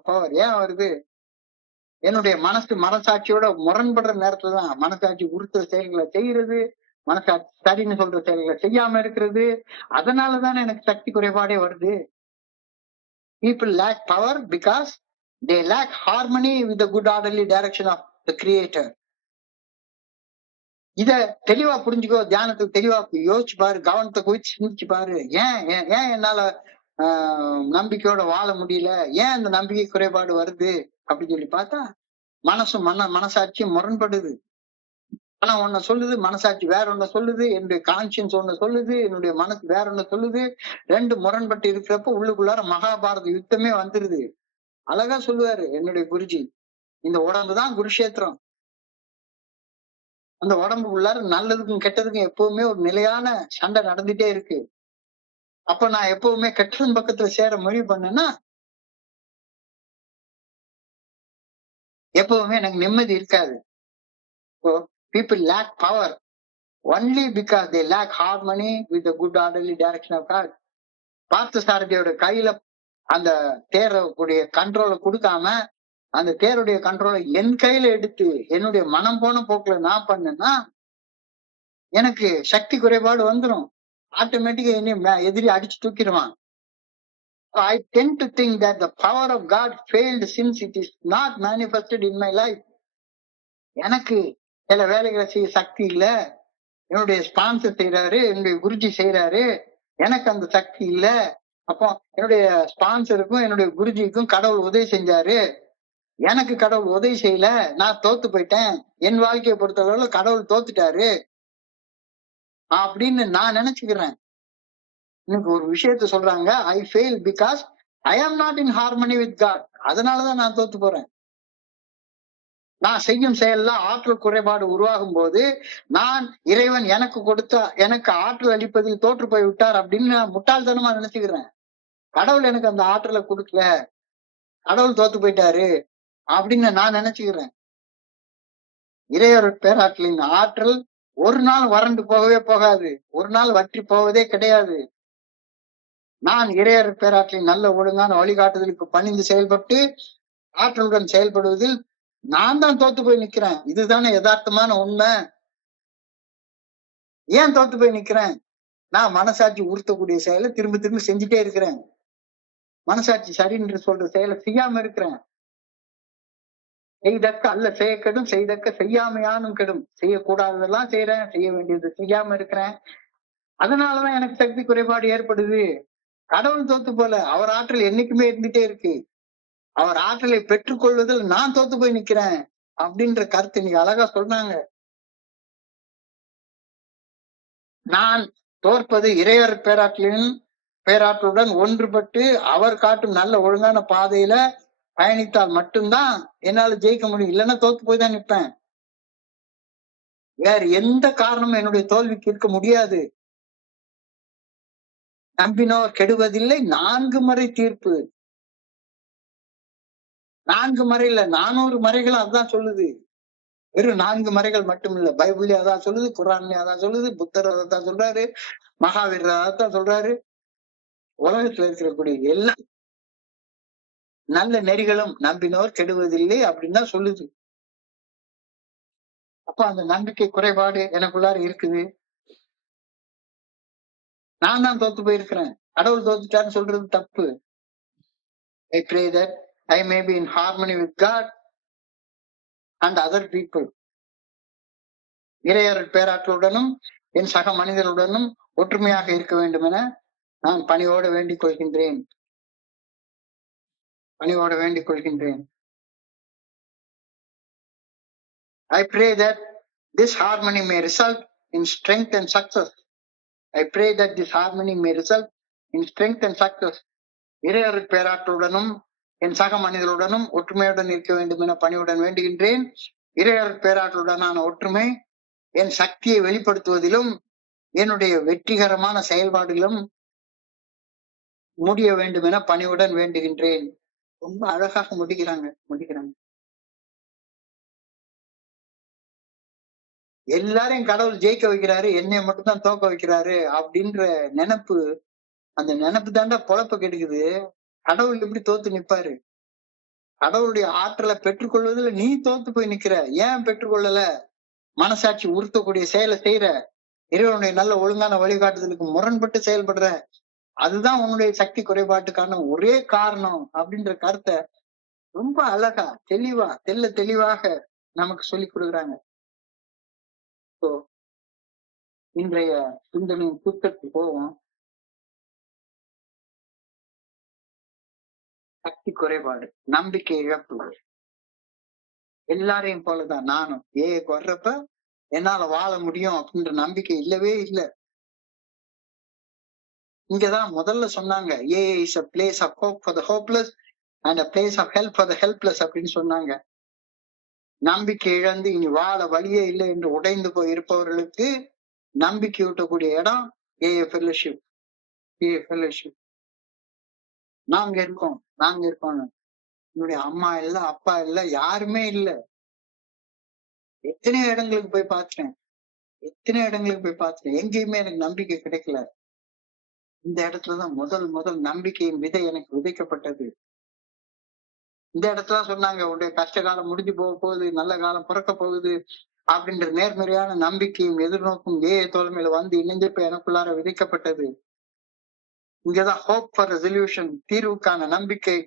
பவர் ஏன் வருது? என்னுடைய மனசாட்சியோட முரண்படுற நேரத்துலதான் மனசாட்சி உறுத்துற செயல்களை செய்யறது, மனசாட்சி சரின்னு சொல்ற செயல்களை செய்யாம இருக்கிறது. அதனாலதானே எனக்கு சக்தி குறைபாடே வருது. People lack power because they lack harmony with the good orderly direction of the creator. இத தெளிவா புரிஞ்சுக்கோ. தியானத்துக்கு தெளிவா யோசிச்சு பாரு, கவனத்தை குவிச்சு சிந்திச்சு பாரு. ஏன் ஏன் என்னால நம்பிக்கையோட வாழ முடியல, ஏன் அந்த நம்பிக்கை குறைபாடு வருது அப்படின்னு சொல்லி பார்த்தா மனசாட்சியும் முரண்படுது. ஆனா ஒன்ன சொல்லுது, மனசாட்சி வேற ஒண்ண சொல்லுது, என்னுடைய கான்சியன்ஸ் ஒண்ணு சொல்லுது, என்னுடைய மனசு வேற ஒண்ணு சொல்லுது. ரெண்டு முரண்பட்டு இருக்கிறப்ப உள்ளுக்குள்ளார மகாபாரத யுத்தமே வந்துருது. அழகா சொல்லுவாரு என்னுடைய குருஜி, இந்த உடம்புதான் குருஷேத்திரம். அந்த உடம்புக்குள்ளார நல்லதுக்கும் கெட்டதுக்கும் எப்பவுமே ஒரு நிலையான சண்டை நடந்துட்டே இருக்கு. அப்ப நான் எப்பவுமே கெட்டதன் பக்கத்துல சேர முடிவு பண்ணேன்னா எப்பவுமே எனக்கு நிம்மதி இருக்காது. People lack power only because they lack harmony with the good orderly direction of God. பார்த்தசாரதியோட கையில அந்த தேரக்கூடிய கண்ட்ரோலை கொடுக்காம அந்த தேருடைய கண்ட்ரோலை என் கையில எடுத்து என்னுடைய மனம் போன போக்குல நான் பண்ணேன்னா எனக்கு சக்தி குறைபாடு வந்துடும். ஆட்டோமேட்டிக்கா என்ன எதிரி அடிச்சு தூக்கிடுவான். I tend to think that the power of God failed since it is not manifested in my life. எனக்கு சில வேலைகளை செய்ய சக்தி இல்ல, என்னுடைய ஸ்பான்சர் செய்யறாரு, என்னுடைய குருஜி செய்யறாரு, எனக்கு அந்த சக்தி இல்ல. அப்போ என்னுடைய ஸ்பான்சருக்கும் என்னுடைய குருஜிக்கும் கடவுள் உதவி செஞ்சாரு, எனக்கு கடவுள் உதவி செய்யல, நான் தோத்து போயிட்டேன், என் வாழ்க்கையை பொறுத்தளவுல கடவுள் தோத்துட்டாரு அப்படின்னு நான் நினைச்சுக்கிறேன். எனக்கு ஒரு விஷயத்த சொல்றாங்க, ஐ fail because I am not in harmony with God. அதனாலதான் நான் தோத்து போறேன். நான் செய்யும் செயல்ல ஆற்றல் குறைபாடு உருவாகும் போது நான் இறைவன் எனக்கு ஆற்றல் அளிப்பதில் தோற்று போய் விட்டார் அப்படின்னு நான் முட்டாள்தனமா நினைச்சுக்கிறேன். கடவுள் எனக்கு அந்த ஆற்றலை கொடுக்கல, கடவுள் தோத்து போயிட்டாரு அப்படின்னு நான் நினைச்சுக்கிறேன். இறைவர் பேராற்றலின் ஆற்றல் ஒரு நாள் வறண்டு போகவே போகாது, ஒரு நாள் வற்றி போவதே கிடையாது. நான் இறையர் பேராற்றலின் நல்ல ஒழுங்கான வழிகாட்டுதலுக்கு பணிந்து செயல்பட்டு ஆற்றலுடன் செயல்படுவதில் நான் தான் தோத்து போய் நிக்கிறேன். இதுதானே யதார்த்தமான உண்மை. ஏன் தோத்து போய் நிக்கிறேன்? நான் மனசாட்சி உறுத்தக்கூடிய செயலை திரும்ப திரும்ப செஞ்சுட்டே இருக்கிறேன். மனசாட்சி சரின்னு சொல்ற செயலை செய்யாம இருக்கிறேன். செய்தக்க அல்ல செய்ய கெடும், செய்தக்க செய்யாமையானும் கெடும். செய்யக்கூடாததெல்லாம் செய்யறேன், செய்ய வேண்டியது செய்யாம இருக்கிறேன். அதனாலதான் எனக்கு சக்தி குறைபாடு ஏற்படுது. கடவுள் தோத்து போல, அவர் ஆற்றல் என்னைக்குமே இருந்துட்டே இருக்கு. அவர் ஆற்றலை பெற்றுக்கொள்வதில் நான் தோத்து போய் நிக்கிறேன் அப்படின்ற கருத்து நீங்க அழகா சொன்னாங்க. நான் தோற்பது இறைவர் பேராற்றலுடன் ஒன்றுபட்டு அவர் காட்டும் நல்ல ஒழுங்கான பாதையில பயணித்தால் மட்டும்தான் என்னால ஜெயிக்க முடியும். இல்லைன்னா தோத்து போய் தான் நிற்பேன். வேற எந்த காரணமும் என்னுடைய தோல்விக்கு இருக்க முடியாது. நம்பினோர் கெடுவதில்லை 4 முறை தீர்ப்பு. 4 முறை இல்ல, 400 முறைகளும் அதான் சொல்லுது. வெறும் 4 முறைகள் மட்டும் இல்ல, பைபிள்லயே அதான் சொல்லுது, குரான்லயே அதான் சொல்லுது, புத்தர் அதான் சொல்றாரு, மகாவீரர் அதான் சொல்றாரு. உலகத்துல இருக்கக்கூடிய எல்லா நல்ல நெறிகளும் நம்பினோர் கெடுவதில்லை அப்படின்னு தான் சொல்லுது. அப்ப அந்த நம்பிக்கை குறைபாடு எனக்குள்ளார இருக்குது. நான் தான் தோத்து போயிருக்கிறேன். கடவுள் தோத்துட்டான்னு சொல்றது தப்பு. I pray that I may be in harmony with God and other people. இறையர் பேராற்றலுடனும் என் சக மனிதர்களுடனும் ஒற்றுமையாக இருக்க வேண்டும் என நான் பணிவோடு வேண்டிக் கொள்கின்றேன். I pray that this harmony may result in strength and success. இறையர் பேராற்றலுடனும் என் சக மனிதர்களுடனும் ஒற்றுமையுடன் இருக்க வேண்டும் என பணிவுடன் வேண்டுகின்றேன். இறையர் பேராற்றலுடனான ஒற்றுமை என் சக்தியை வெளிப்படுத்துவதிலும் என்னுடைய வெற்றிகரமான செயல்பாடுகளும் முடிய வேண்டும் என பணிவுடன் வேண்டுகின்றேன். ரொம்ப அழகாக முடிக்கிறாங்க. எல்லாரையும் கடவுள் ஜெயிக்க வைக்கிறாரு, என்னை மட்டும்தான் தோக்க வைக்கிறாரு அப்படின்ற நினைப்பு அந்த நினைப்பு தாண்டா பொழப்ப கெடுக்குது. கடவுள் எப்படி தோத்து நிப்பாரு? கடவுளுடைய ஆற்றலை பெற்றுக்கொள்வதில் நீ தோத்து போய் நிக்கிற. ஏன் பெற்றுக்கொள்ளல? மனசாட்சி உறுத்தக்கூடிய செயலை செய்யற, இறைவனுடைய நல்ல ஒழுங்கான வழிகாட்டுதலுக்கு முரண்பட்டு செயல்படுற, அதுதான் உன்னுடைய சக்தி குறைபாட்டுக்கான ஒரே காரணம் அப்படின்ற கருத்தை ரொம்ப அழகா தெளிவா தெளிவாக நமக்கு சொல்லி கொடுக்குறாங்க. இன்றைய சிந்தனையின் தூக்கத்துக்கு போவோம். சக்தி குறைபாடு, நம்பிக்கை இழப்பு. எல்லாரையும் போலதான் நானும் வர்றப்ப என்னால வாழ முடியும் அப்படின்ற நம்பிக்கை இல்லவே இல்லை. இங்கதான் முதல்ல சொன்னாங்க, AA is a place of hope for the hopeless and a place of help for the helpless அப்படின்னு சொன்னாங்க. நம்பிக்கை இழந்து இனி வாழ வழியே இல்லை என்று உடைந்து போய் இருப்பவர்களுக்கு நம்பிக்கை ஊட்டக்கூடிய இடம் ஏஏ ஃபெல்லோஷிப். நாங்க இருக்கோம் என்னுடைய அம்மா இல்ல, அப்பா இல்ல, யாருமே இல்ல. எத்தனையோ இடங்களுக்கு போய் பார்த்துட்டேன், எங்கேயுமே எனக்கு நம்பிக்கை கிடைக்கல. இந்த இடத்துலதான் முதல் நம்பிக்கையின் விதை எனக்கு விதைக்கப்பட்டது. இந்த இடத்துல சொன்னாங்க, உன்னுடைய கஷ்ட காலம் முடிஞ்சு போக போகுது, நல்ல காலம் பிறக்க போகுது அப்படின்ற நேர்மறையான நம்பிக்கையும் எதிர்நோக்கும் ஏஏ தோழமையில வந்து இணைஞ்சப்ப எனக்குள்ளார விதைக்கப்பட்டது. இங்கதான் ஹோப் ஃபார் ரெசல்யூஷன், தீர்வுக்கான நம்பிக்கை.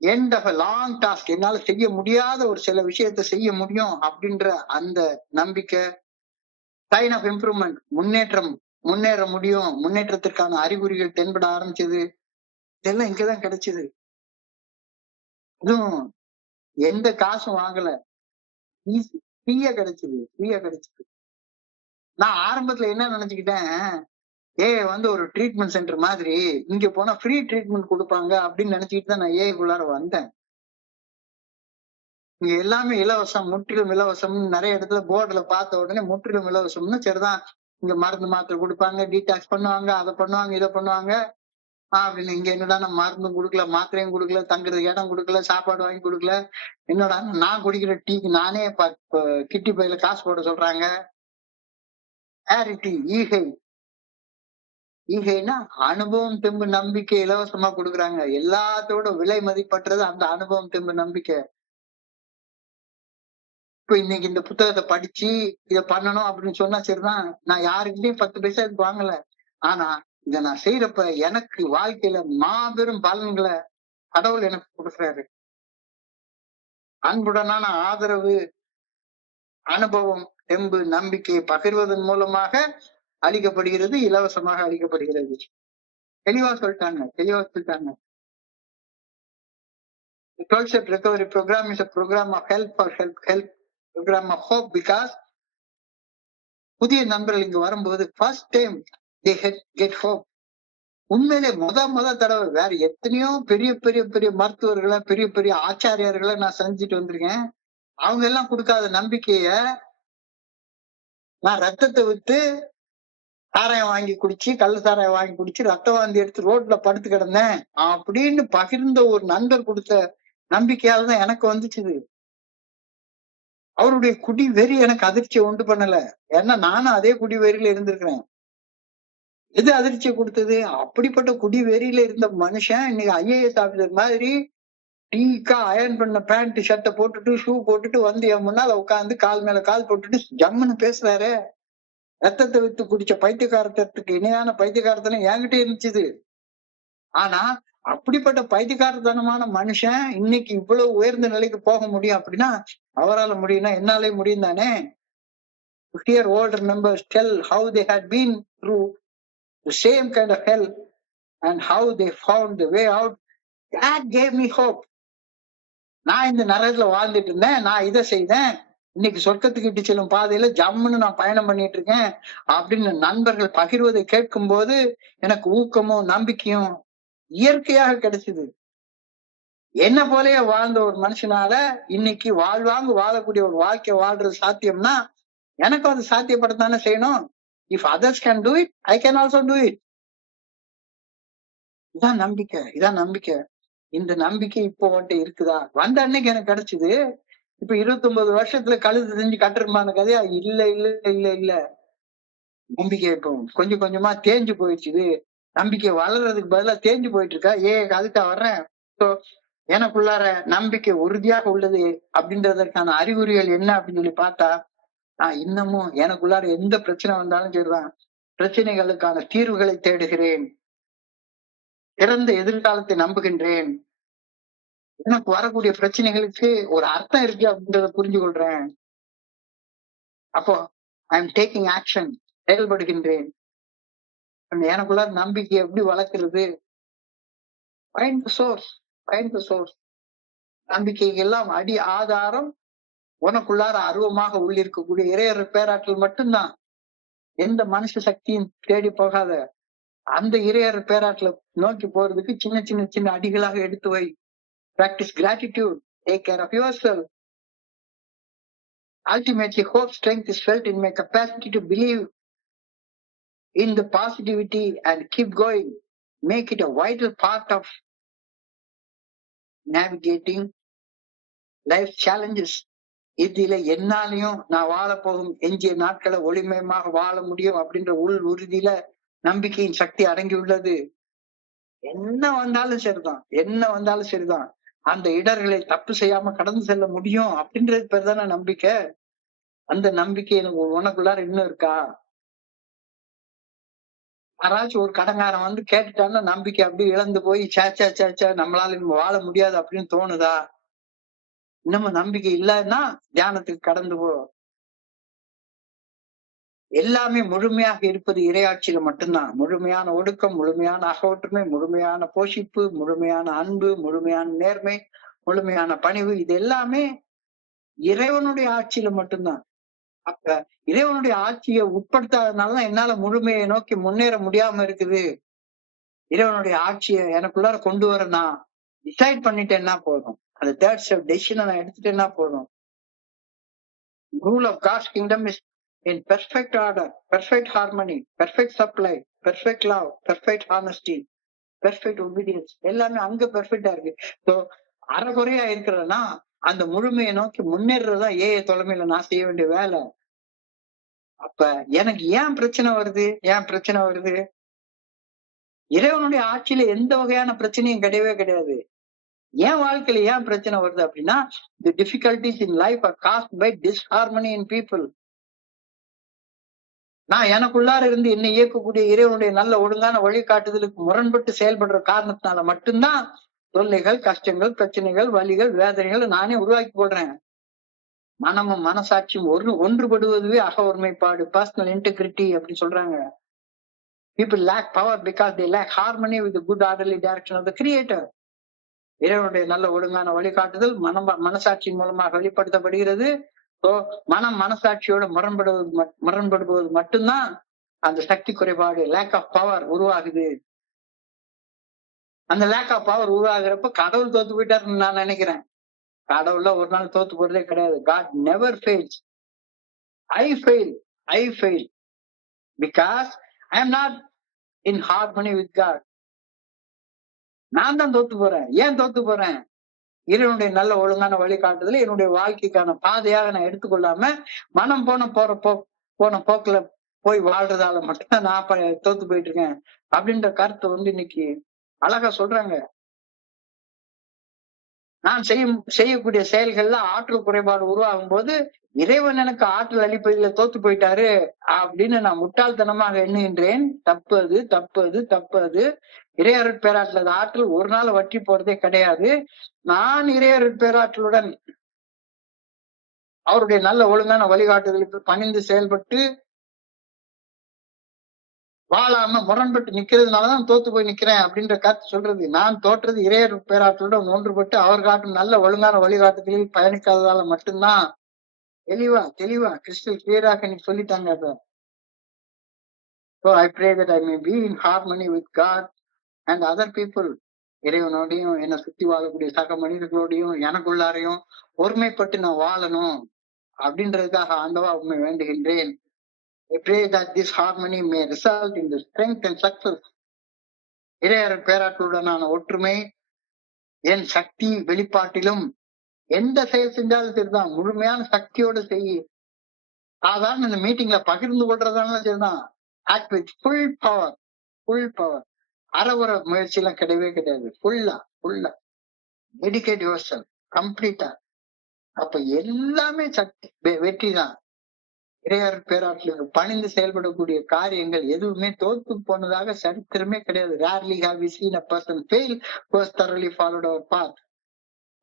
End of a long task, என்னால செய்ய முடியாத ஒரு சில விஷயத்த செய்ய முடியும் அப்படின்ற அந்த நம்பிக்கை. சைன் ஆஃப் இம்ப்ரூவ்மெண்ட், முன்னேற முடியும், முன்னேற்றத்திற்கான அறிகுறிகள் தென்பட ஆரம்பிச்சது. இதெல்லாம் இங்கதான் கிடைச்சது. இதுவும் எந்த காசும் வாங்கல, ஃப்ரீயா கிடைச்சது. நான் ஆரம்பத்துல என்ன நினைச்சுக்கிட்டேன், வந்து ஒரு ட்ரீட்மெண்ட் சென்டர் மாதிரி, இங்க போனா ஃப்ரீ ட்ரீட்மெண்ட் கொடுப்பாங்க அப்படின்னு நினைச்சுக்கிட்டு தான் நான் ஏக்குள்ளார வந்தேன். இங்க எல்லாமே இலவசம், முற்றிலும் இலவசம். நிறைய இடத்துல போர்டுல பார்த்த உடனே முற்றிலும் இலவசம்னு சரிதான், இங்க மருந்து மாத்திரை கொடுப்பாங்க, டீடாக்ஸ் பண்ணுவாங்க, அதை பண்ணுவாங்க, இதை பண்ணுவாங்க அப்படின்னு. இங்க என்னடா நான் மருந்தும் கொடுக்கல, மாத்திரையும் கொடுக்கல, தங்குறதுக்கு இடம் கொடுக்கல, சாப்பாடு வாங்கி கொடுக்கல. என்னடா நான் குடிக்கிற டீக்கு நானே கிட்டி பையில காசு போட சொல்றாங்க. ஈகைன்னா அனுபவம், தெம்பு, நம்பிக்கை இலவசமா கொடுக்குறாங்க. எல்லாத்தோட விலை மதிப்பற்றது அந்த அனுபவம், தெம்பு, நம்பிக்கை. இப்ப இன்னைக்கு இந்த புத்தகத்தை படிச்சு இத பண்ணணும் அப்படின்னு சொன்னா சரிதான், நான் யாருக்கிட்டையும் 10 பைசா வாங்கல. ஆனா இத நான் செய்யறப்ப எனக்கு வாழ்க்கையில மாபெரும் பலன்களை கடவுள் எனக்கு கொடுக்குறாரு. அன்புடனான ஆதரவு, அனுபவம், தெம்பு, நம்பிக்கையை பகிர்வதன் மூலமாக அளிக்கப்படுகிறது, இலவசமாக அளிக்கப்படுகிறது. தெளிவா சொல்லிட்டாங்க. The 12-step recovery program is a program of help program of hope, because புதிய நண்பர்கள் இங்க வரும்போது first time they get hope. உண்மையிலே முத தடவை, வேற எத்தனையோ பெரிய மருத்துவர்களை, பெரிய ஆச்சாரியர்களை நான் செஞ்சுட்டு வந்திருக்கேன். அவங்க எல்லாம் கொடுக்காத நம்பிக்கைய நான் ரத்தத்தை விட்டு சாராயம் வாங்கி குடிச்சு, கள்ள சாராயம் வாங்கி குடிச்சு, ரத்த வாந்தி எடுத்து ரோட்ல படுத்து கிடந்தேன் அப்படின்னு பகிர்ந்த ஒரு நண்பர் கொடுத்த நம்பிக்கையால தான் எனக்கு வந்துச்சுது. அவருடைய குடி வெறி எனக்கு அதிர்ச்சியை உண்டு பண்ணல. ஏன்னா நானும் அதே குடி வெறியில இருந்திருக்கிறேன். எது அதிர்ச்சியை கொடுத்தது? அப்படிப்பட்ட குடி வெறியில இருந்த மனுஷன் இன்னைக்கு ஐஏஎஸ் ஆபீசர் மாதிரி டீக்கா அயர்ன் பண்ண பேண்ட் ஷர்ட்டை போட்டுட்டு ஷூ போட்டுட்டு வந்து என் முன்னால உட்காந்து கால் மேல கால் போட்டுட்டு ஜம்முன்னு பேசுறாரு. ரத்தத்தை வித்து குடிச்ச பைத்தியக்காரத்துக்கு இணையான பைத்தியக்காரத்தனம் என்கிட்ட இருந்துச்சு. ஆனா அப்படிப்பட்ட பைத்தியக்காரத்தனமான மனுஷன் இன்னைக்கு இவ்வளவு உயர்ந்த நிலைக்கு போக முடியும் அப்படின்னா அவரால் முடியும்னா என்னாலே முடியும் தானே. Hear older members tell how they had been through the same kind of hell and how they found the way out. That gave me hope. நான் இந்த நரகத்துல வாழ்ந்துட்டு இருந்தேன், நான் இதை செய்தேன், இன்னைக்கு சொர்க்கத்துக்கு இட்டு செல்லும் பாதையில ஜம்முன்னு நான் பயணம் பண்ணிட்டு இருக்கேன் அப்படின்னு நண்பர்கள் பகிர்வதை கேட்கும் போது எனக்கு ஊக்கமும் நம்பிக்கையும் இயற்கையாக கிடைச்சது. என்ன போலயே வாழ்ந்த ஒரு மனுஷனால இன்னைக்கு வாழ்வாங்கு வாழக்கூடிய ஒரு வாழ்க்கை வாழ்றது சாத்தியம்னா எனக்கும் அது சாத்தியப்படத்தானே செய்யணும். If others can do it, I can also do it. இதான் நம்பிக்கை. இந்த நம்பிக்கை இப்போ வந்துட்டு இருக்குதா? வந்த அன்னைக்கு எனக்கு கிடைச்சது. இப்ப 29 வருஷத்துல கழுது செஞ்சு கட்டுருமான கதையா? இல்ல. நம்பிக்கை இப்போ கொஞ்சம் கொஞ்சமா தேஞ்சு போயிடுச்சு. நம்பிக்கை வளர்றதுக்கு பதிலா தேஞ்சு போயிட்டு இருக்கா. அதுக்கா வர்றேன். So, எனக்குள்ளார நம்பிக்கை உறுதியாக உள்ளது அப்படின்றதற்கான அறிகுறிகள் என்ன அப்படின்னு சொல்லி பார்த்தா, நான் இன்னமும் எனக்குள்ளார எந்த பிரச்சனை வந்தாலும் சரிதான், பிரச்சனைகளுக்கான தீர்வுகளை தேடுகிறேன், சிறந்த எதிர்காலத்தை நம்புகின்றேன், எனக்கு வரக்கூடிய பிரச்சனைகளுக்கு ஒரு அர்த்தம் இருக்கு அப்படின்றத புரிஞ்சு கொள்றேன். அப்போ ஐ எம் டேக்கிங் ஆக்ஷன், செயல்படுகின்றேன். எனக்குள்ள நம்பிக்கை எப்படி வளர்க்கிறது? Find the source, find the source. நம்பிக்கைக்கு எல்லாம் அடி ஆதாரம் உனக்குள்ளார அருவமாக உள்ளிருக்கக்கூடிய இறையர் பேராற்றல் மட்டும்தான். எந்த மனுஷ சக்தியும் தேடி போகாத. அந்த இறையர் பேராற்றலை நோக்கி போறதுக்கு சின்ன சின்ன சின்ன அடிகளாக எடுத்து வை. Practice gratitude, take care of yourself. Ultimately, hope strength is felt in my capacity to believe in the positivity and keep going. Make it a vital part of navigating life's challenges. இதுல என்னாலையும் நான் வாழ போகும் எஞ்சிய நாட்களை ஒளிமயமாக வாழ முடியும் அப்படின்ற உள் உறுதியில நம்பிக்கையின் சக்தி அடங்கி உள்ளது. என்ன வந்தாலும் சரிதான், என்ன வந்தாலும் சரிதான், அந்த இடர்களை தப்பு செய்யாம கடந்து செல்ல முடியும் அப்படின்றது பேர் தானே நம்பிக்கை. அந்த நம்பிக்கை எனக்கு உனக்குள்ளார இன்னும் இருக்கா? யாராச்சும் ஒரு கடங்காரன் வந்து கேட்டுட்டான்னா நம்பிக்கை அப்படியே இழந்து போய் சேச்சா சேச்சா நம்மளால வாழ முடியாது அப்படின்னு தோணுதா? இன்னமும் நம்பிக்கை இல்லைன்னா தியானத்துக்கு கடந்து போ. எல்லாமே முழுமையாக இருப்பது இறையாட்சியில மட்டும்தான். முழுமையான ஒடுக்கம், முழுமையான அகவொற்றுமை, முழுமையான போஷிப்பு, முழுமையான அன்பு, முழுமையான நேர்மை, முழுமையான பணிவு, இது எல்லாமே இறைவனுடைய ஆட்சியில மட்டும்தான். அப்ப இறைவனுடைய ஆட்சியை உட்படுத்தாதனாலதான் என்னால முழுமையை நோக்கி முன்னேற முடியாம இருக்குது. இறைவனுடைய ஆட்சியை எனக்குள்ளார கொண்டு வர நான் டிசைட் பண்ணிட்டேன்னா போதும். அந்த தேர்ட் ஸ்டெப் டெசிஷனை நான் எடுத்துட்டேன்னா போதும். Rule of God's kingdom is in perfect order, perfect harmony, perfect supply, perfect love, perfect honesty, perfect obedience. எல்லாமே அங்க பெர்ஃபெக்டா இருக்கு. ஸோ அறகுறையா இருக்கிறன்னா அந்த முழுமையை நோக்கி முன்னேறதா தலைமையில நான் செய்ய வேண்டிய வேலை. அப்ப எனக்கு ஏன் பிரச்சனை வருது? இறைவனுடைய ஆட்சியில எந்த வகையான பிரச்சனையும் கிடையவே கிடையாது. என் வாழ்க்கையில ஏன் பிரச்சனை வருது அப்படின்னா, the difficulties in life are caused by disharmony in people. நான் எனக்குள்ளார இருந்து என்னை இயக்கக்கூடிய இறைவனுடைய நல்ல ஒழுங்கான வழிகாட்டுதலுக்கு முரண்பட்டு செயல்படுற காரணத்தினால மட்டும்தான் தொல்லைகள், கஷ்டங்கள், பிரச்சனைகள், வலிகள், வேதனைகள் நானே உருவாக்கி போடுறேன். மனமும் மனசாட்சியும் ஒன்றுபடுவதுவே அக ஒருமைப்பாடு, பர்சனல் இன்டெகிரிட்டி அப்படின்னு சொல்றாங்க. People lack power because they lack harmony with the good orderly direction of the creator. இறைவனுடைய நல்ல ஒழுங்கான வழிகாட்டுதல் மனசாட்சியின் மூலமாக வெளிப்படுத்தப்படுகிறது. மனம் மனசாட்சியோட முரண்படுவது மட்டும்தான் அந்த சக்தி குறைபாடு, லேக் ஆஃப் பவர் உருவாகுது. அந்த லேக் ஆஃப் பவர் உருவாகிறப்ப கடவுள் தோத்து போயிட்டாருன்னு நான் நினைக்கிறேன். கடவுள்ல ஒரு நாள் தோத்து போறதே கிடையாது. God never fails. I fail because I am not in harmony with God. நான் தான் தோத்து போறேன். ஏன் தோத்து போறேன்? இறைவனுடைய நல்ல ஒழுங்கான வழிகாட்டுதல என்னுடைய வாழ்க்கைக்கான பாதையாக நான் எடுத்துக்கொள்ளாம மனம் போன போக்குல போய் வாழ்றதால மட்டும்தான் நான் தோத்து போயிட்டு இருக்கேன் அப்படின்ற கருத்தை இன்னைக்கு அழகா சொல்றாங்க. நான் செய்யக்கூடிய செயல்கள்ல ஆற்றல் குறைபாடு உருவாகும் போது இறைவன் எனக்கு ஆற்றல் அளிப்பதில தோத்து போயிட்டாரு அப்படின்னு நான் முட்டாள்தனமாக எண்ணுகின்றேன். தப்பு அது. இறையருட் பேராற்றல் ஆற்றல் ஒரு நாள் வற்றி போறதே கிடையாது. நான் இறையருட் பேராற்றலுடன் அவருடைய நல்ல ஒழுங்கான வழிகாட்டுதலுக்கு பணிந்து செயல்பட்டு வாழாம முரண்பட்டு நிக்கிறதுனாலதான் தோத்து போய் நிக்கிறேன் அப்படின்ற கருத்து சொல்றது. நான் தோற்றது இறையருட் பேராற்றலுடன் ஒன்றுபட்டு அவர் காட்டும் நல்ல ஒழுங்கான வழிகாட்டுதலில் பயணிக்காததால மட்டும்தான். தெளிவா கிறிஸ்டல் கிளியராக நீ சொல்லிட்டாங்க அத. So I pray that I may be in harmony with God and other people. இறைவனோடையும் என்னை சுத்தி வாழக்கூடிய சக மனிதர்களோடையும் எனக்குள்ளாரையும் ஒருமைப்பட்டு நான் வாழணும் அப்படின்றதுக்காக ஆண்டவா உண்மை வேண்டுகின்றேன். I pray that this harmony may result in the strength and success. இறையர் பேராற்றலுடனான ஒற்றுமை என் சக்தி வெளிப்பாட்டிலும் எந்த செயல் செஞ்சாலும் சரிதான் முழுமையான சக்தியோட செய்ய. சாதாரண இந்த மீட்டிங்ல பகிர்ந்து கொள்றதாலும் சரிதான். Act with full power. அறவர முயற்சி எல்லாம் கிடையவே கிடையாது. ஃபுல்லா டெடிகேட் யுவர் செல்ஃப் கம்ப்ளீட்டா. அப்ப எல்லாமே சக்தி வெற்றி தான். இறையார் பேராற்றலுக்கு பணிந்து செயல்படக்கூடிய காரியங்கள் எதுவுமே தோத்து போனதாக சரித்திரமே கிடையாது. rarely have we seen a person fail who has thoroughly followed our path.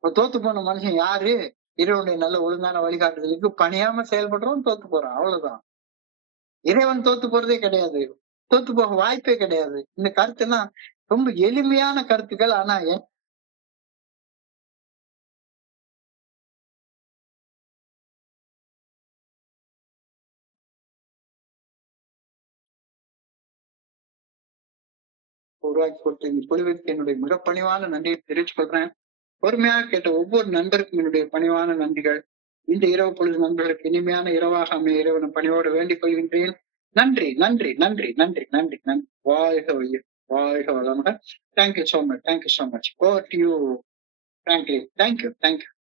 தோத்து போன மனுஷன் யாரு? இறைவனுடைய நல்ல ஒழுங்கான வழிகாட்டுதலுக்கு பணியாம செயல்படுறோம், தோத்து போறோம், அவ்வளவுதான். இறைவன் தோத்து போறதே கிடையாது, தோத்து போக வாய்ப்பே கிடையாது. இந்த கருத்துலாம் ரொம்ப எளிமையான கருத்துக்கள். ஆனா உருவாக்கி கொடுத்த இந்த குழுவிற்கு என்னுடைய மிக பணிவான நன்றியை தெரிவித்துக் கொள்றேன். பொறுமையாக கேட்ட ஒவ்வொரு நண்பருக்கும் என்னுடைய பணிவான நன்றிகள். இந்த இரவு பொழுது நண்பர்களுக்கு இனிமையான இரவாக அமைய இறைவனை பணியோடு வேண்டிக் கொள்கின்றேன். நன்றி நன்றி நன்றி நன்றி நன்றி நன்றி. வாழ்க வையம், வாழ்க வளமுடன். Thank you so much, thank you so much. Over to you frankly. Thank you.